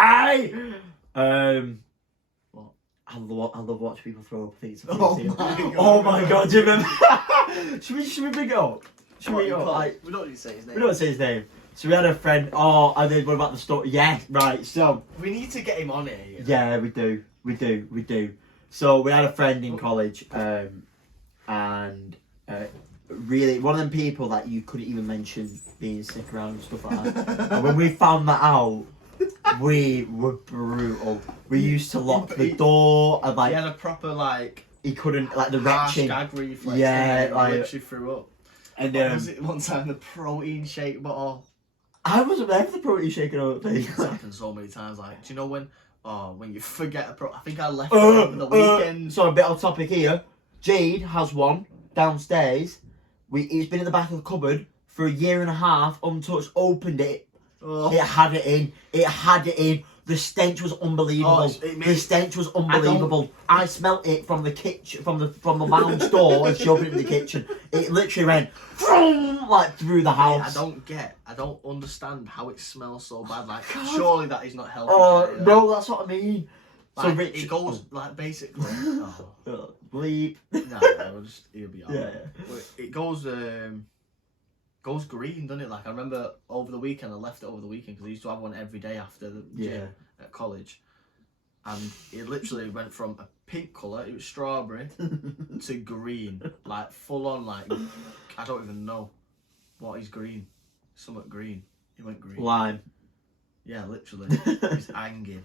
What? I love watching people throw up. I think it's a Oh funny thing. my God. Oh my God! Do you remember? should we bring it up? Should we? We don't need to say his name. We don't say his name. So we had a friend. Oh, I did. What about the story? Yeah, right. So We need to get him on here. You know? yeah, we do. So we had a friend in college, and really one of them people that you couldn't even mention being sick around and stuff like that. And when we found that out, we were brutal. We used to lock the door and He had a proper he couldn't the harsh retching. gag reflex. Yeah, He literally threw up. And What was it one time? The protein shake bottle. I wasn't there for the protein shaking over the It's thing. happened so many times. Like, do you know when you forget I think I left it over the weekend. So a bit off topic here. Jade has one downstairs. It's been in the back of the cupboard for 1.5 years, untouched. Opened it. Oh. It had it in. The stench was unbelievable. The stench was unbelievable. I smelt it from the kitchen, from the lounge door, and she opened it in the kitchen. It literally went through the house. I don't understand how it smells so bad. Like, surely that is not healthy. Oh no, that's what I mean. Like, So Rich, it goes like basically. Oh. bleep. No, he'll be alright. Yeah. But it goes green, doesn't it? Like, I remember over the weekend, I left it over the weekend because I used to have one every day after the gym at college, and it literally went from a pink colour, it was strawberry, to green, like full on. Like, I don't even know what is green. Somewhat green. It went green. Lime. Yeah, literally. It's hanging.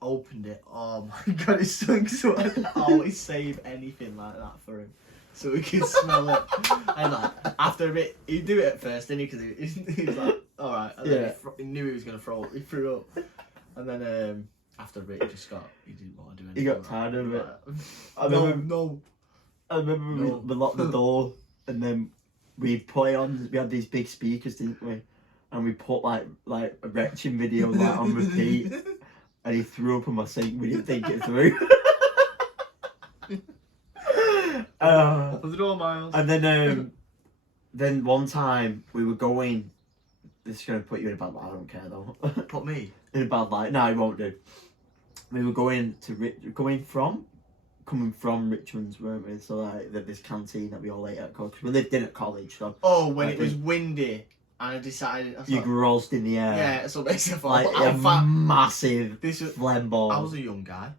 Opened it. Oh my God, it stunk so much. I always save anything like that for him, so he can smell it. And like, after a bit, he'd do it at first, didn't he? Because he was like, all right. And then he knew he was gonna throw up. He threw up, and then after a bit, he didn't want to do anything. He got tired of it. I remember we locked the door, and then we put it on. We had these big speakers, didn't we? And we put like a retching video on repeat. And he threw up on my sink. We didn't think it through. Open the door, Myles. And then one time we were going. This is gonna put you in a bad light. I don't care though. Put me. In a bad light. No, it won't do. we were coming from Richmond's, weren't we? So like this canteen that we all ate at college. We lived in at college, so Oh, when I it was think- windy, and I decided. you grozzed in the air. Yeah, so basically, Like a massive this was, phlegm ball. I was a young guy,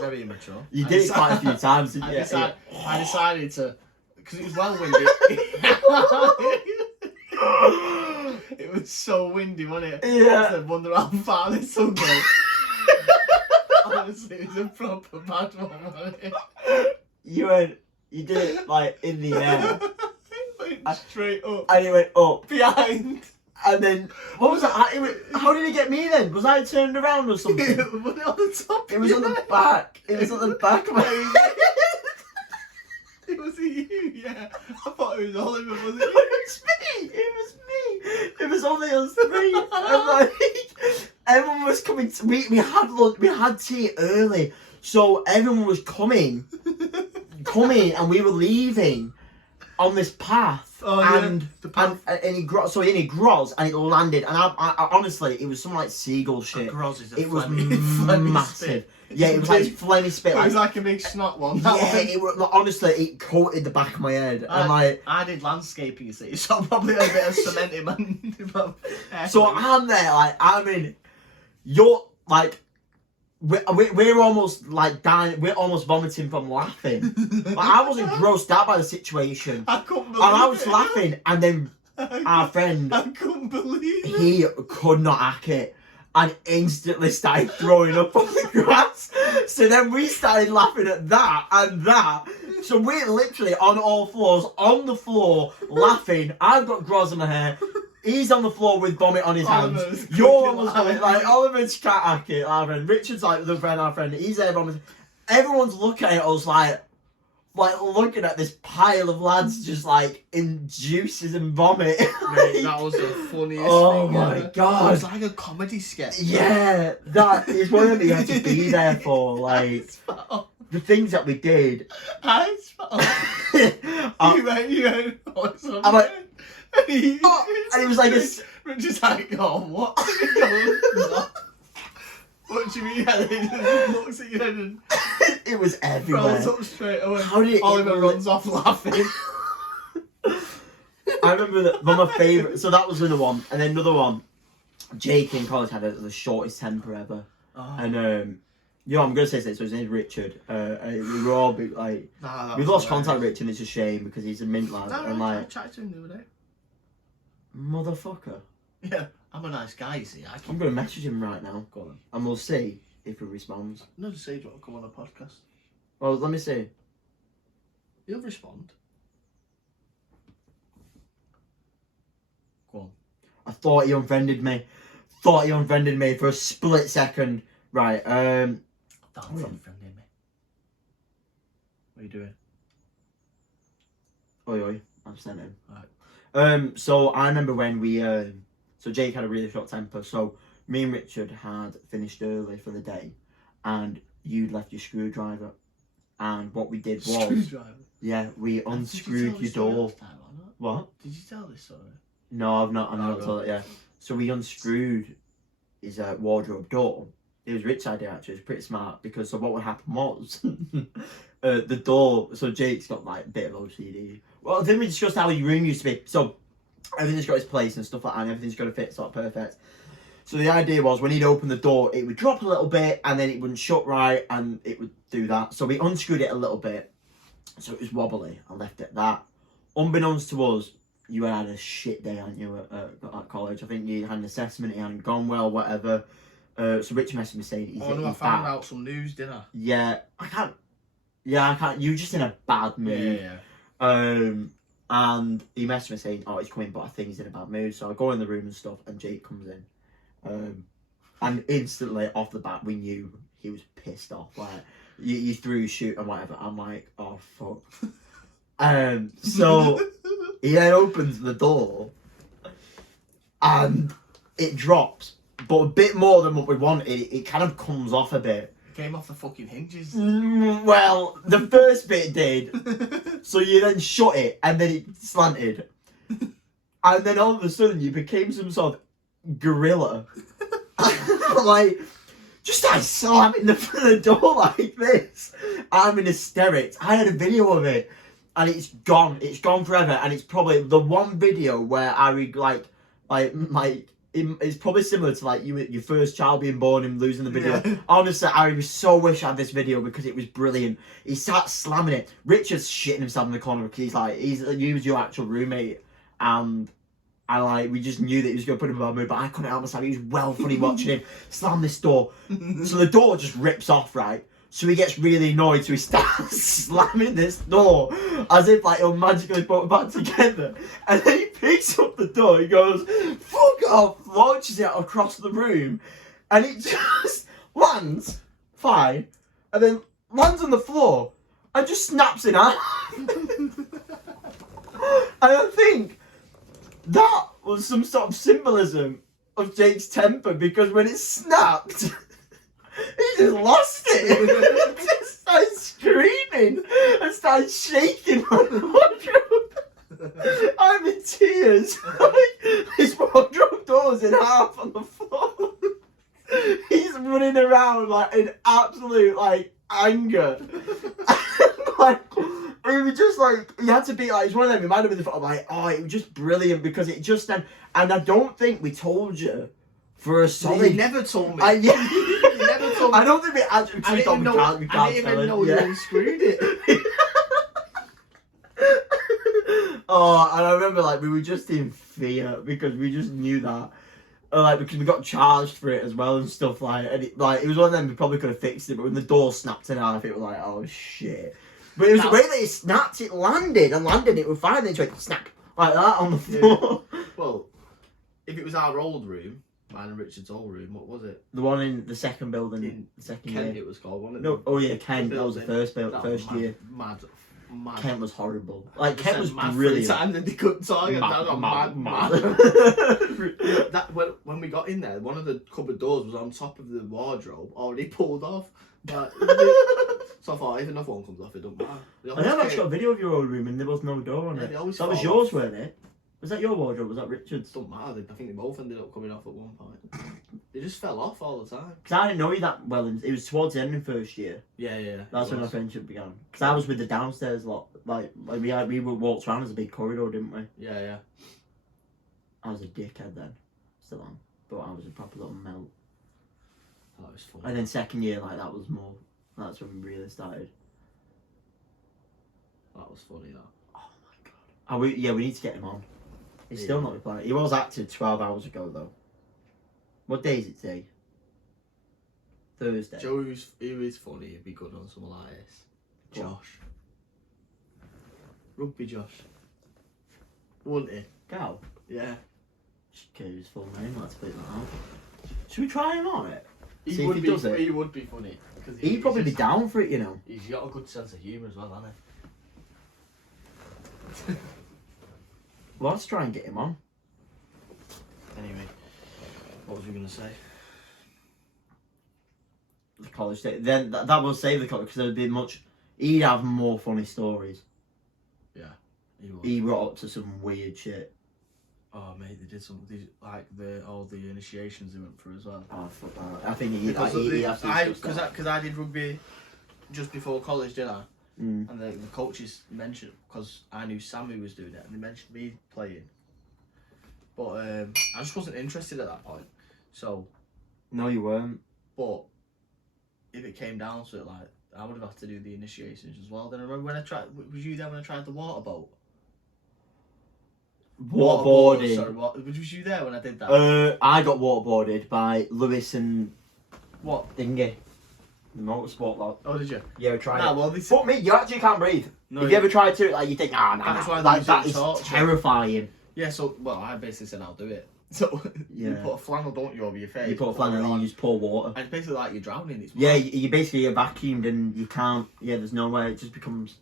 very immature. You I did it quite a few decided- times, didn't you? I decided to, because it was well windy. It was so windy, wasn't it? Yeah. I said, wonder how far this will go. Honestly, it was a proper bad one, wasn't it? You did it like in the air, It went straight up. and it went up, Behind. and then what was that? How did it get me then? Was I turned around or something? Was it on the top? It was on the back. It was on the back of my head. It was you, yeah. I thought it was Oliver, was It it? was me. It was me. It was only us three. And like everyone was coming. We had lunch. We had tea early, so everyone was coming, and we were leaving on this path. Oh, yeah, and the path. and he groz and it landed, and I honestly, it was some like seagull shit. Groz is a It was phlegmy massive. spit. Yeah, it was like phlegmy spit. It was like a big snot one. That Yeah, one. it was, like, honestly, it coated the back of my head, and like. I did landscaping, you see, so probably a bit of cement in my So I'm there, like, I'm in. You're like, we're almost like dying. We're almost vomiting from laughing. Like, I wasn't grossed out by the situation, I couldn't believe and I was it. laughing, and then our friend, I couldn't believe it. he could not hack it, and instantly started throwing up on the grass. So then we started laughing at that and that. So we're literally on all fours, on the floor, laughing. I've got groz in my hair. He's on the floor with vomit on his hands. Oliver's You're cooking almost like- like Oliver's can't hack it. Our friend Richard's like the friend, our friend. He's there vomiting. Everyone's looking at us like looking at this pile of lads just like in juices and vomit. Mate, that was the funniest Oh thing my ever. God. It was like a comedy sketch. Yeah, that is one of the you had to be there for. Like the things that we did. I I'm you went, what's up? I'm like, and he, and it was like a. Richard's like, oh, what? What do you mean? And he just looks at you and It was everywhere. throws up straight away. How did it? Oliver it runs off laughing. I remember that one of my favourite. So that was another one, and then another one. Jake in college had the shortest temper ever, Oh, and you know I'm gonna say this. So his name's Richard. We were all like, nah, we've lost contact with Richard, and it's a shame because he's a mint lad, No, and I like chatted to him the other day. motherfucker. Yeah, I'm a nice guy, you see. I I'm can gonna message him right now, go on. and we'll see if he responds. No, just say you want to come on a podcast. Well, let me see. He'll respond. Go on. I thought he unfriended me. For a split second. Right. That's Oh, yeah. unfriendly me. What are you doing? Oi. I've sent him. Right. So I remember when we so Jake had a really short temper, so me and Richard had finished early for the day and you'd left your screwdriver, and what we did was Screwdriver. we Did you unscrewed tell your this story door. last time or not? What? Did you tell this story? No, I've not Oh, told it, yeah. So we unscrewed his wardrobe door. It was Rich's idea actually, it was pretty smart, because so what would happen was the door, so Jake's got like a bit of OCD. Well, then we discussed how your room used to be. So everything's got its place and stuff like that, and everything's got to fit sort of perfect. So the idea was when he'd open the door, it would drop a little bit and then it wouldn't shut right and it would do that. So we unscrewed it a little bit, so it was wobbly. I left it at that. Unbeknownst to us, you had a shit day, hadn't you, at college? I think you had an assessment, it hadn't gone well, whatever. So Rich messaged me saying he's Oh no, I found out some news, didn't I? Yeah, I can't. You were just in a bad mood. Yeah. And he messaged me saying, "Oh, he's coming, but I think he's in a bad mood." So I go in the room and stuff, and Jake comes in, and instantly off the bat we knew he was pissed off. Like you threw his shoe and whatever. I'm like, "Oh fuck." So he then opens the door, and it drops, but a bit more than what we wanted. It kind of comes off a bit. Came off the fucking hinges. Well, the first bit did. So you then shut it, and then it slanted. And then all of a sudden, you became some sort of gorilla. Like, just started slamming the door like this. I'm in hysterics. I had a video of it, and it's gone. It's gone forever, and it's probably the one video where I would it's probably similar to like your first child being born and losing the video. Yeah. Honestly, I so wish I had this video because it was brilliant. He starts slamming it. Richard's shitting himself in the corner because he was your actual roommate, and we just knew that he was going to put him in a bad mood, but I couldn't help myself. He was well funny watching him slam this door. So the door just rips off, right? So he gets really annoyed, so he starts slamming this door as if like he'll magically put it back together. And then he picks up the door, he goes, fuck off, launches it across the room, and it just lands fine, and then lands on the floor and just snaps in half. And I think that was some sort of symbolism of Jake's temper, because when it snapped, he just lost it. He just started screaming and started shaking my wardrobe. I'm in tears. His wardrobe door's in half on the floor. He's running around like in absolute like anger. Like, it was just like, you had to be like, it's one of them, it might have been the thought like, oh, it was just brilliant because it just then, and I don't think we told you for a solid. You never told me. Yeah. You never told me. I don't think we actually I didn't even know you unscrewed it. Oh, and I remember like we were just in fear because we just knew that. Because we got charged for it as well and stuff like, and it was one of them we probably could have fixed it, but when the door snapped in half, it was like, oh shit. But it was the way that it snapped, it landed, it was fine, then it went snap like that on the floor. Yeah. Well, if it was our old room, mine and Richard's old room, what was it? The one in the second building, In the second Kent, year. it was called, wasn't it? No, oh yeah, Kent. That was the first year. Mad. Kent was horrible. Like Kent was mad brilliant. 3 times and they couldn't talk. And that was mad. That when we got in there, one of the cupboard doors was on top of the wardrobe, already pulled off. But so I thought if another one comes off, it don't matter. I never actually got a video of your old room and there was no door on Yeah, it. they always That was fall yours, off. weren't it? Was that your wardrobe? Was that Richard's? Don't matter. I think they both ended up coming off at one point. They just fell off all the time. Because I didn't know you that well. It was towards the end of first year. Yeah. That's when our friendship began. Because I was with the downstairs lot. Like we walked around as a big corridor, didn't we? Yeah. I was a dickhead then. Still am. But I was a proper little melt. That was fun. And then second year, like that was more. That's when we really started. That was funny. That. Oh my god. We need to get him on. He's still not replying. He was active 12 hours ago though. What day is it today? Thursday. Joe, who is funny, he'd be good on something like this. Josh. Rugby Josh. Wouldn't he? Gal. Yeah. Okay, his full name. Let's put that out. Should we try him on it? He See if would he be. does it. He would be funny. He'd probably be down for it, you know. He's got a good sense of humour as well, hasn't he? Well, let's try and get him on. Anyway, what was we gonna say? The college day. Then that will save the college because there'd be much. He'd have more funny stories. Yeah, he would. He wrote up to some weird shit. Oh mate, they did some like all the initiations they went through as well. Oh fuck that. I think he Because I did rugby just before college, didn't I? Mm. And the coaches mentioned, because I knew Sammy was doing it, and they mentioned me playing. But I just wasn't interested at that point. So. No, you weren't. But if it came down to it, like I would have had to do the initiations as well. Then I remember when I tried. Was you there when I tried the water boat? Waterboarding. Sorry, was you there when I did that? I got waterboarded by Lewis and What? Dingy, the motorsport lad. Oh, did you? Yeah, we tried Nah, it. well, this. Fuck me, you actually can't breathe. No, Have you ever tried to? Like, you think, That's why like, they that use is torture. terrifying. Yeah, so well, I basically said I'll do it. So you Yeah. put a flannel, don't you, over your face? You put a flannel and you just pour water. And it's basically like you're drowning. It's Yeah, mad. you basically are vacuumed and you can't. Yeah, there's no way. It just becomes.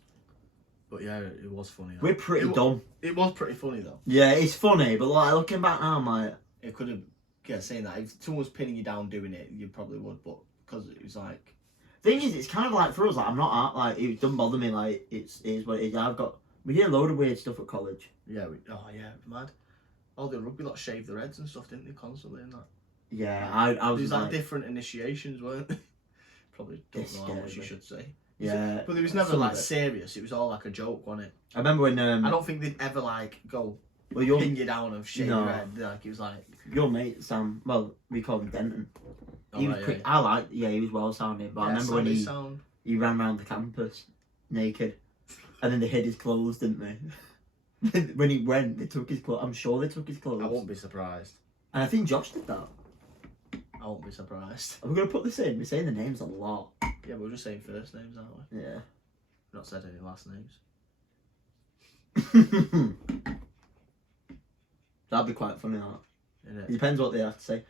But yeah, it was funny. We're pretty it, dumb. It was pretty funny though. Yeah, it's funny, but like looking back now, I'm like, It could have. Yeah, saying that if someone was pinning you down doing it, you probably would. But because it was like. thing is, it's kind of like for us. Like, I'm not like it doesn't bother me. Like it is what it is. We hear a load of weird stuff at college. Yeah. Oh yeah, mad. All the rugby lot shaved their heads and stuff, didn't they? Constantly and that. Yeah, I was There's like, like different initiations, weren't there? Probably don't This know how much scared you me. should say. yeah. But it was never some of like it. serious. It was all like a joke, wasn't it? I remember when I don't think they'd ever like go well your pin you down of shave No. your head. Like it was like. your mate Sam, well we called him Denton. He was Alright, pretty. yeah. I liked. Yeah, he was well sounding. But I remember when Sammy he sound. ran around the campus naked, and then they hid his clothes, didn't they? When he went, they took his clothes. I'm sure they took his clothes. I won't be surprised. And I think Josh did that. I won't be surprised. Are we gonna put this in? We're saying the names a lot. Yeah, we're just saying first names, aren't we? Yeah. We've not said any last names. That'd be quite funny. That. Innit? It depends what they have to say.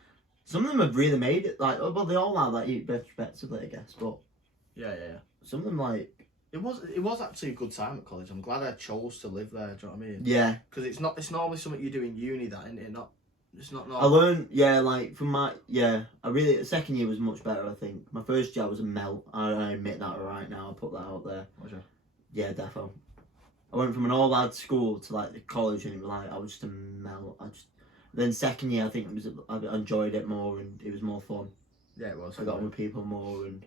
Some of them have really made it. Like, well, they all have like respectively, I guess. But Yeah. some of them like, It was actually a good time at college. I'm glad I chose to live there. Do you know what I mean? yeah. Because it's not always something you do in uni. That isn't it? It's not. I learned, yeah, like from my, yeah. The second year was much better. I think my first year was a melt. I admit that right now. I'll put that out there. Was you? Yeah, defo. I went from an all lad school to like the college, and it was like I was just a melt. Then second year, I think I enjoyed it more, and it was more fun. Yeah, it was. I got on with people more, and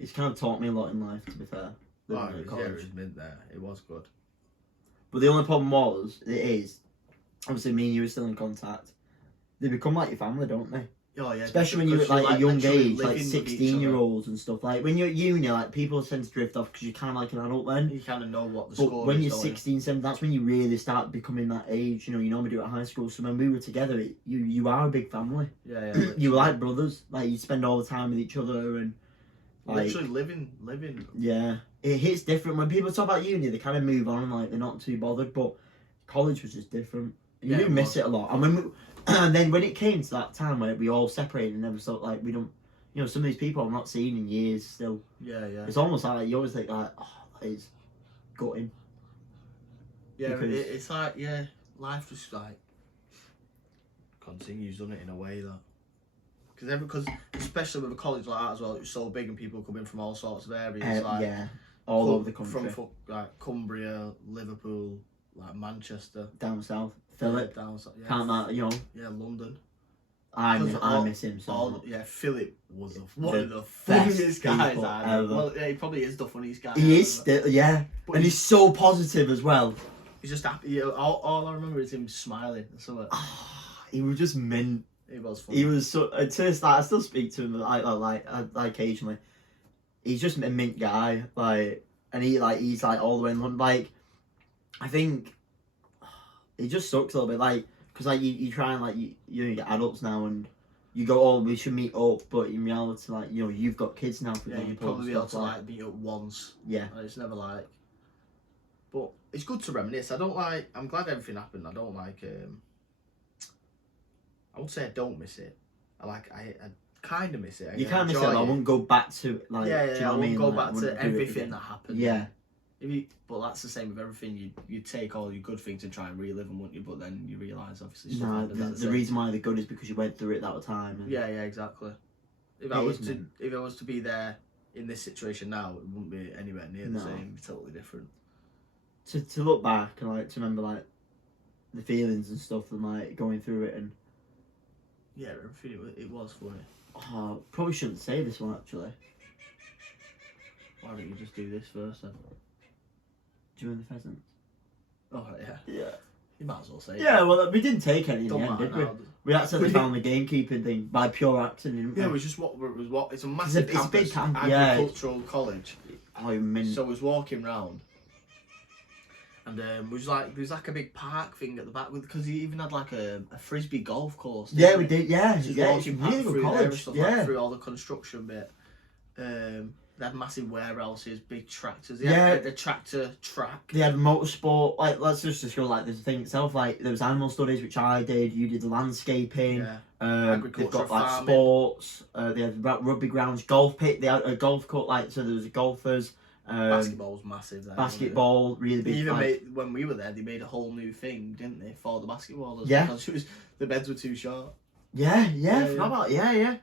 it's kind of taught me a lot in life. To be fair, Oh, living at it college. was mint there. It was good. But the only problem is obviously me and you are still in contact. They become like your family, don't they? Oh yeah. Especially when you're at because like a young literally age, like living with each 16-year-olds and stuff. Like when you're at uni, like people tend to drift off because you're kind of like an adult then. other. You kind of know what the But score when is. you're don't you? 16, 17, that's when you really start becoming that age. You normally do it at high school. So when we were together, you are a big family. Yeah. You were like brothers. Like you spend all the time with each other and like literally living. yeah, it hits different. When people talk about uni, they kind of move on and like they're not too bothered. But college was just different. You Yeah, do it miss was. it a lot. And when and then when it came to that time where we all separated and never thought like we don't, some of these people I'm not seeing in years still. Yeah. It's almost like you always think like, oh, that is gutting. Yeah, Because- it's like life just like continues, doesn't it, in a way that because especially with a college like that as well, it was so big and people come in from all sorts of areas, like Yeah, all over the country. from like Cumbria, Liverpool, like Manchester, Down south, Philip. down south, Can't that, yeah, London. I 'Cause miss him so All much. yeah, Philip was one of the best funniest guys people I know. ever. Well, yeah, he probably is the funniest guy. He ever. is still, yeah, But and he's so positive as well. He's just happy. Yeah, all I remember is him smiling. Or something. He was just mint. It was funny. He was so. To this, like, I still speak to him. I occasionally. He's just a mint guy. Like, and he's like all the way in London. Like, I think it just sucks a little bit. Like, because like you try and like you get adults now and you go, oh, we should meet up. But in reality, like you've got kids now. For yeah, you'd example, probably be and able to stuff like meet up once. yeah. And it's never like. But it's good to reminisce. I'm glad everything happened. I don't like. I would say I don't miss it. I kind of miss it. You can't miss it. I wouldn't go back to like. Yeah, do you know I what I wouldn't mean? go Like, I back wouldn't to do it everything again. that happened. Yeah. But that's the same with everything. You take all your good things and try and relive them, wouldn't you? But then you realise obviously stuff No, happened at the same reason why they're good is because you went through it that time. And Yeah, exactly. If It I was is, to man. if I was to be there in this situation now, it wouldn't be anywhere near the No. same. It'd be totally different. To look back and like to remember like the feelings and stuff and like going through it and Yeah, everything. It was funny. probably shouldn't say this one actually. Why don't you just do this first then? Do you remember the pheasants? Oh yeah, Yeah. you might as well say. Yeah, well we didn't take any in Don't the end, matter did we? now. We accidentally found the gamekeeping thing by pure accident, didn't we? Yeah, it was just what it was. What it's a massive it's a big campus, camp, yeah. agricultural college. Oh, you mean So I was walking round, and there's like a big park thing at the back because he even had like a frisbee golf course. yeah, didn't we he? did. Yeah, Just yeah. It's walking really through good there and college. stuff, Yeah, like, through all the construction bit. They had massive warehouses, big tractors. They Yeah. had the tractor track. they had motorsport. Like, let's just go like the thing itself. Like, there was animal studies, which I did. You did the landscaping. Yeah. They've Agriculture, got like farming. sports. They had rugby grounds, golf pit. They had a golf court. Like, so there was golfers. Basketball was massive there. wasn't it? Basketball, really They big. even like, made, when we were there, they made a whole new thing, didn't they, for the basketballers? Yeah. Because the beds were too short. yeah, Yeah, forgot about yeah.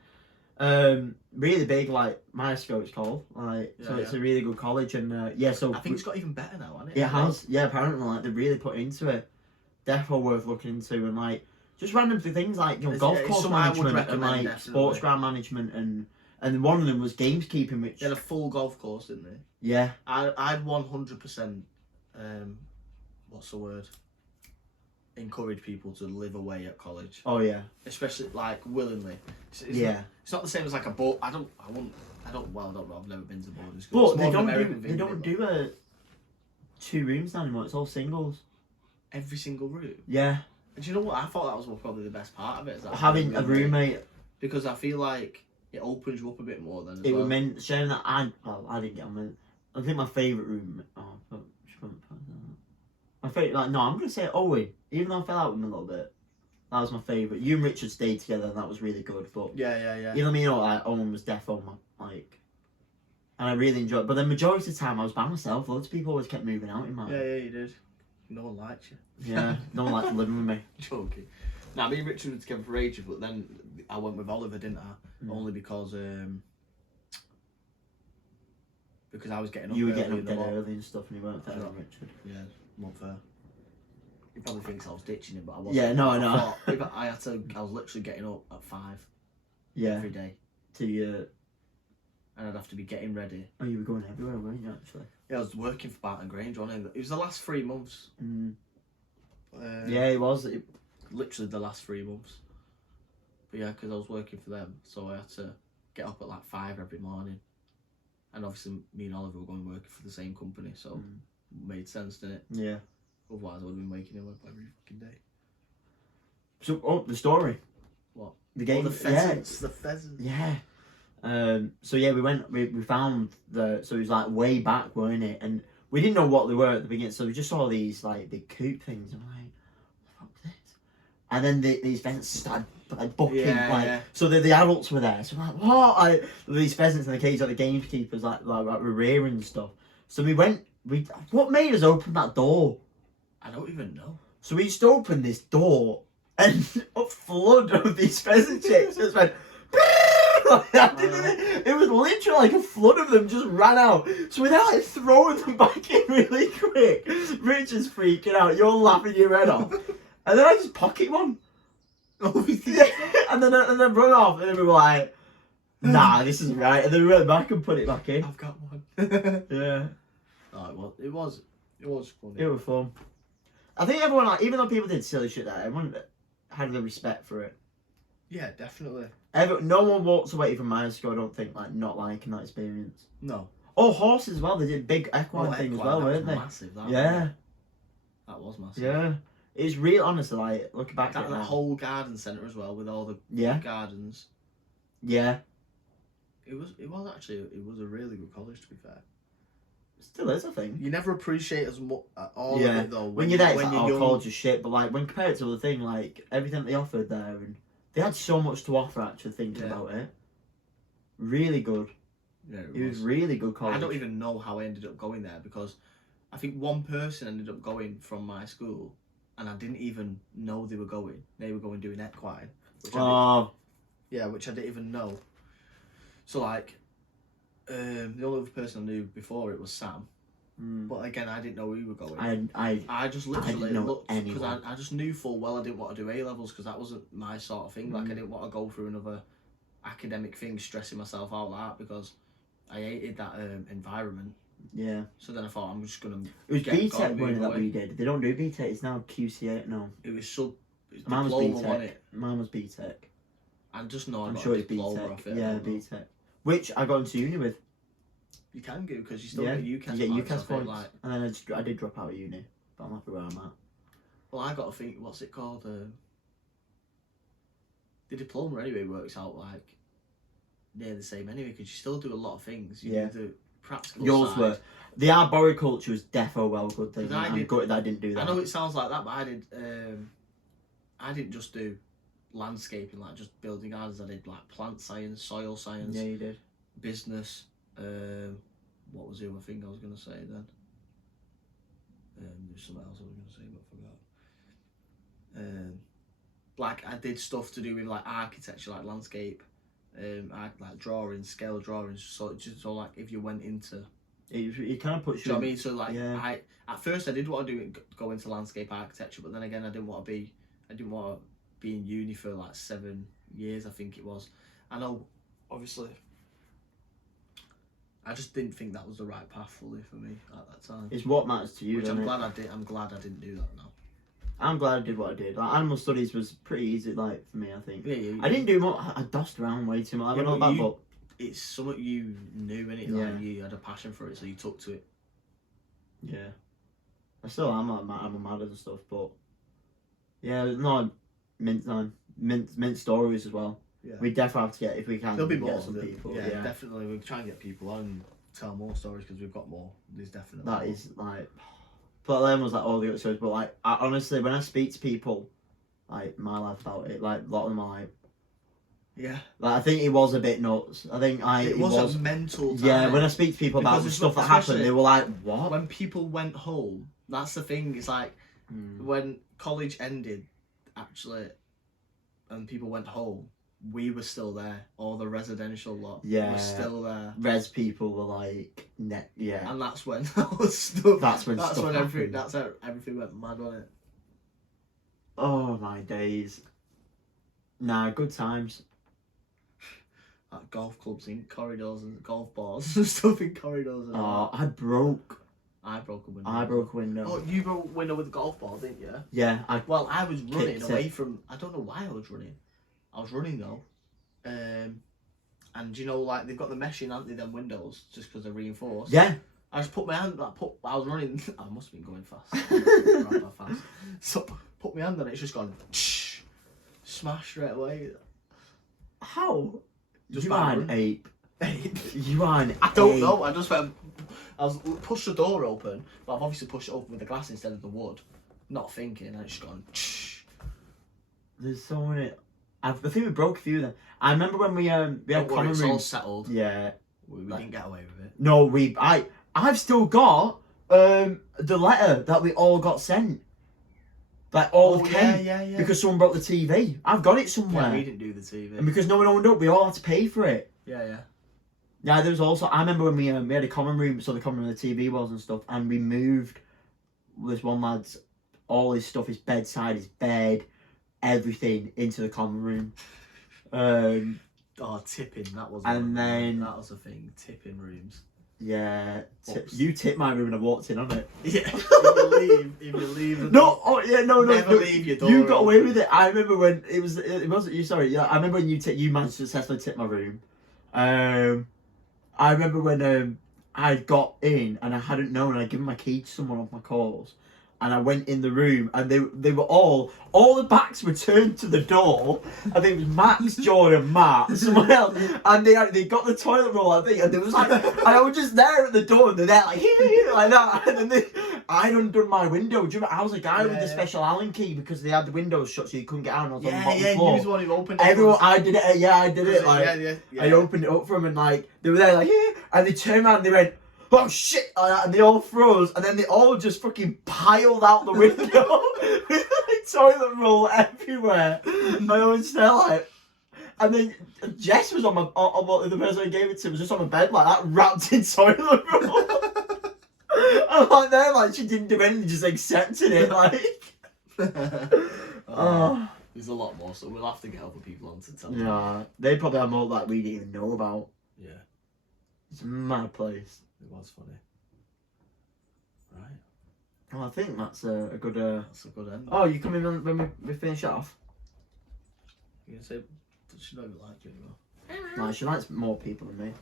Really big, like Maestro it's called. Like, so Yeah, it's a really good college, and yeah, so I think it's got even better now, hasn't it? it has. Yeah, apparently, like they really put into it. Definitely worth looking into, and like just random things like golf it's course something I would management and recommend, like definitely. sports ground management and one of them was gamekeeping, which They had a full golf course, didn't they? yeah. I'd 100%. What's the word? Encourage people to live away at college, Oh yeah. especially like willingly. It's Yeah. It's not the same as like a boat. I don't know. I've never been to boarding school. But It's they more of an don't American do thing, they don't do a 2 rooms anymore. It's all singles. every single room. Yeah. And do you know what? I thought that was probably the best part of it. Is that Having a roommate. because I feel like it opens you up a bit more than. It would mean sharing that I didn't get on with. I think my favourite room. My favourite, like, no, I'm gonna say Owen. Even though I fell out with him a little bit, that was my favourite. You and Richard stayed together, and that was really good. But Yeah. you know what I mean? Like, Owen was deaf on my like, and I really enjoyed it. But the majority of the time, I was by myself. Loads of people always kept moving out in mine. Yeah, you did. No one liked you. Yeah, no one liked living with me. Joking. Now, me and Richard were together for ages, but then I went with Oliver, didn't I? Only because I was getting up. You were early getting up in the dead morning. early and stuff, and you weren't fair on Richard. Yeah, not fair. He probably thinks I was ditching him, but I wasn't. Yeah, no, I know. I was literally getting up at 5 Yeah, every day, to your. and I'd have to be getting ready. Oh, you were going everywhere, weren't you? Actually. Yeah, I was working for Barton Grange, wasn't it? It was the last 3 months. Yeah, it was. Literally the last 3 months. But yeah, because I was working for them, so I had to get up at like 5 every morning. And obviously, me and Oliver were going working for the same company, so it made sense, didn't it? Yeah. Otherwise, I would have been waking him up every fucking day. So, the story. What? The game. Oh, the pheasants. The pheasants. Yeah. So yeah, we found so it was like way back, weren't it? And we didn't know what they were at the beginning, so we just saw these like big coop things. And I'm like, what the fuck is this? And then these pheasants started like bucking, Yeah. so the adults were there. So I'm like, what? These pheasants in the cage, like the gamekeepers, like were rearing and stuff. So what made us open that door? I don't even know. So we just opened this door, and a flood of these pheasant chicks just went. It was literally like a flood of them just ran out. So without like throwing them back in really quick, Richard's freaking out. You're laughing your head off, and then I just pocket one. and then run off, and then we were like, "Nah, this is right." And then we went back and put it back in. I've got one. Yeah. Oh, it was funny. It was fun. I think everyone, like, even though people did silly shit there, everyone had the respect for it. Yeah, definitely. No one walks away from my school, I don't think, like, not liking that experience. No. Oh, horses as well. They did big equine thing as well, weren't they? Massive, that was massive. Yeah. It's real, honestly, like, looking back at That now. whole garden centre as well, with all the gardens. Yeah. It was a really good college, to be fair. Still is, I think. You never appreciate as much all of it though. When you're there, it's when like, you're young. college is shit, but like when compared to the thing, like everything they offered there, and they had so much to offer. Actually, thinking about it, really good. Yeah, it was really good college. I don't even know how I ended up going there because I think one person ended up going from my school, and I didn't even know they were going. They were going doing equine, which I didn't even know. So like. The only other person I knew before it was Sam, but again I didn't know we were going. I just literally looked because I just knew full well I didn't want to do A levels because that wasn't my sort of thing. Like I didn't want to go through another academic thing, stressing myself out like that because I hated that environment. Yeah. So then I thought I'm just gonna. It was BTEC one that we did. They don't do BTEC. It's now QCA. No. It was sub. Mine was BTEC. Mine was BTEC. I just know I'm sure it's BTEC. Yeah, BTEC. Which I got into uni with. You can go because you still get UCAS UCAS points. Like, and then I did drop out of uni, but I'm happy where I'm at. Well, I got to think, what's it called? The diploma anyway works out like near the same anyway because you still do a lot of things. You do the practical Yours side. were. The arboriculture was defo well good thing. I'm gutted that I didn't do that. I know it sounds like that, but I did. I didn't just do landscaping, like just building gardens. I did like plant science, soil science. Yeah, you did. Business. What was the other thing I was going to say then? There's something else I was going to say, but I forgot. Like I did stuff to do with like architecture, like landscape, like drawings, scale drawings. So like if you went into, it kind of puts you. Do you know what I mean? So like at first I did want to go into landscape architecture, but then again I didn't want to be in uni for like 7 years, I think it was. I know, obviously, I just didn't think that was the right path fully for me at that time. It's what matters to you, Which isn't I'm it? glad I did. I'm glad I didn't do that now. I'm glad I did what I did. Like, animal studies was pretty easy, like, for me, I think. Yeah, I didn't do much. I dossed around way too much. I Yeah, don't know but about, it's something you knew, innit? Yeah. Like, you had a passion for it, so you took to it. yeah. I still am, like, I'm mad and stuff, but yeah, no, mint stories as well. Yeah. We definitely have to get, if we can, There'll be get more. some people. Yeah, Yeah, definitely. We'll try and get people on and tell more stories because we've got more. There's definitely that more. is like, but then was like all the other stories. But like, honestly, when I speak to people, like my life about it, like a lot of them are like, Yeah. like I think it was a bit nuts. I think It was a mental time. Yeah, when I speak to people about Because the it's stuff that especially happened, they were like, "What?" when people went home, that's the thing. It's like when college ended, actually, and people went home, we were still there. All the residential lot Yeah. were still there. Res people were like, yeah. And that's when all the stuff. That's when stuff everything. happened. That's how everything went mad on it. Oh my days. Nah, good times. Like golf clubs in corridors and golf balls and stuff in corridors. And all Oh, that. I broke a window. I broke a window. I broke a window. Oh, you broke a window with a golf ball, didn't you? Yeah, Well, I was running Kicked away it. from. I don't know why I was running. I was running though, and you know, like they've got the meshing, haven't they? Them windows, just because they're reinforced. Yeah. I just put my hand. I was running. I must have been going fast. Not that fast. So put my hand on it. It's just gone. Smash straight away. How? Just You by are an running. ape. You are an I don't ape. know. I just went. I was pushed the door open, but I've obviously pushed it open with the glass instead of the wood. Not thinking, and it's just gone. There's so many. I think we broke a few of them. I remember when we had Don't worry, common it's all rooms. settled. Yeah. We didn't get away with it. No, I've still got the letter that we all got sent. Like all of Ken. Yeah. Because someone broke the TV. I've got it somewhere. Yeah, we didn't do the TV. And because no one owned up, we all had to pay for it. Yeah. Yeah, there was also, I remember when we had a common room, so the common room the TV was and stuff, and we moved this one lad's, all his stuff, his bedside, his bed, everything into the common room. Tipping, that was And then- that was a thing, tipping rooms. Yeah, Oops. you tipped my room and I walked in on it. Yeah, if you leave the No, no. Never leave your door You got away open. with it. I remember when it wasn't you. Sorry, yeah. I remember when you managed to successfully tip my room. I remember when I got in and I hadn't known, and I'd given my key to someone off my calls, and I went in the room and they were all the backs were turned to the door. I think it was Max, Jordan, Matt, someone else, and they got the toilet roll, I think, and there was like, and I was just there at the door, and they're there like like that, and then I'd undone my window. Do you remember? I was a guy with the special Allen key because they had the windows shut so you couldn't get out, and I was on the bottom you floor. was the one who opened it. Everyone, I did it. Yeah, I did it. Like, yeah. I opened it up for them, and like they were there, like, and they turned around and they went, "Oh shit!" like that, and they all froze, and then they all just fucking piled out the window with like toilet roll everywhere. I was there like, and then Jess was on the person who gave it to was just on the bed like that, wrapped in toilet roll. I'm like there, like she didn't do anything, just accepted it, like. Oh. There's a lot more, so we'll have to get other people on to tell. Yeah, they probably have more that we didn't even know about. Yeah, It's a mad place. it was funny. Right, Well, I think that's a good. that's a good end. Oh, you come in when we finish off? You gonna say she don't even like you anymore? No, she likes more people than me.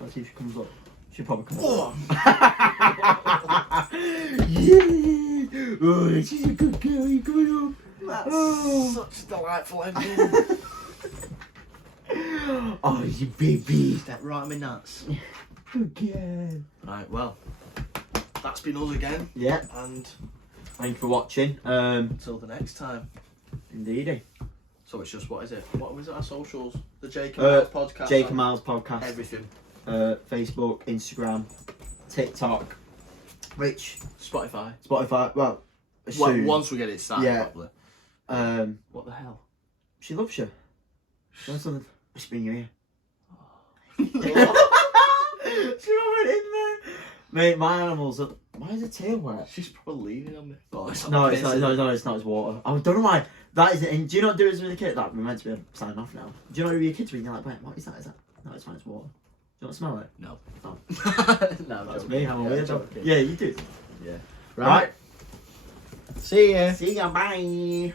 Let's see if she comes up. She'll probably come Oh. up. Yeah! Oh, she's a good girl. You coming up? That's Oh. such a delightful ending. Oh, you baby. Step right in my nuts. Good girl. Right, well, that's been us again, Yeah. and Thank you for watching. until the next time. Indeedy. So it's just, what is it? What was it? Our socials? The Jake and Myles podcast. Jake and Myles podcast. Everything. Facebook, Instagram, TikTok, which Spotify. Spotify. Well, soon. Once we get it started Yeah. properly. What the hell? She loves you. She wants something whisper in your ear. She went in there. Mate, my animals, Why is the tail wet? She's probably leaning on me. Oh, it's No, it's not. No, it's not. It's water. I don't know why. That is. And do you not do this with a kid? Like we're meant to be signing off now. Do you not do it with your kids when you're like, wait, what is that? Is that? No, it's fine. It's water. Do you not smell it? No. Oh. No, That's joking. me. I'm a Yeah, weirdo. joking. Yeah, you do. Yeah. Right. See ya. See ya. Bye.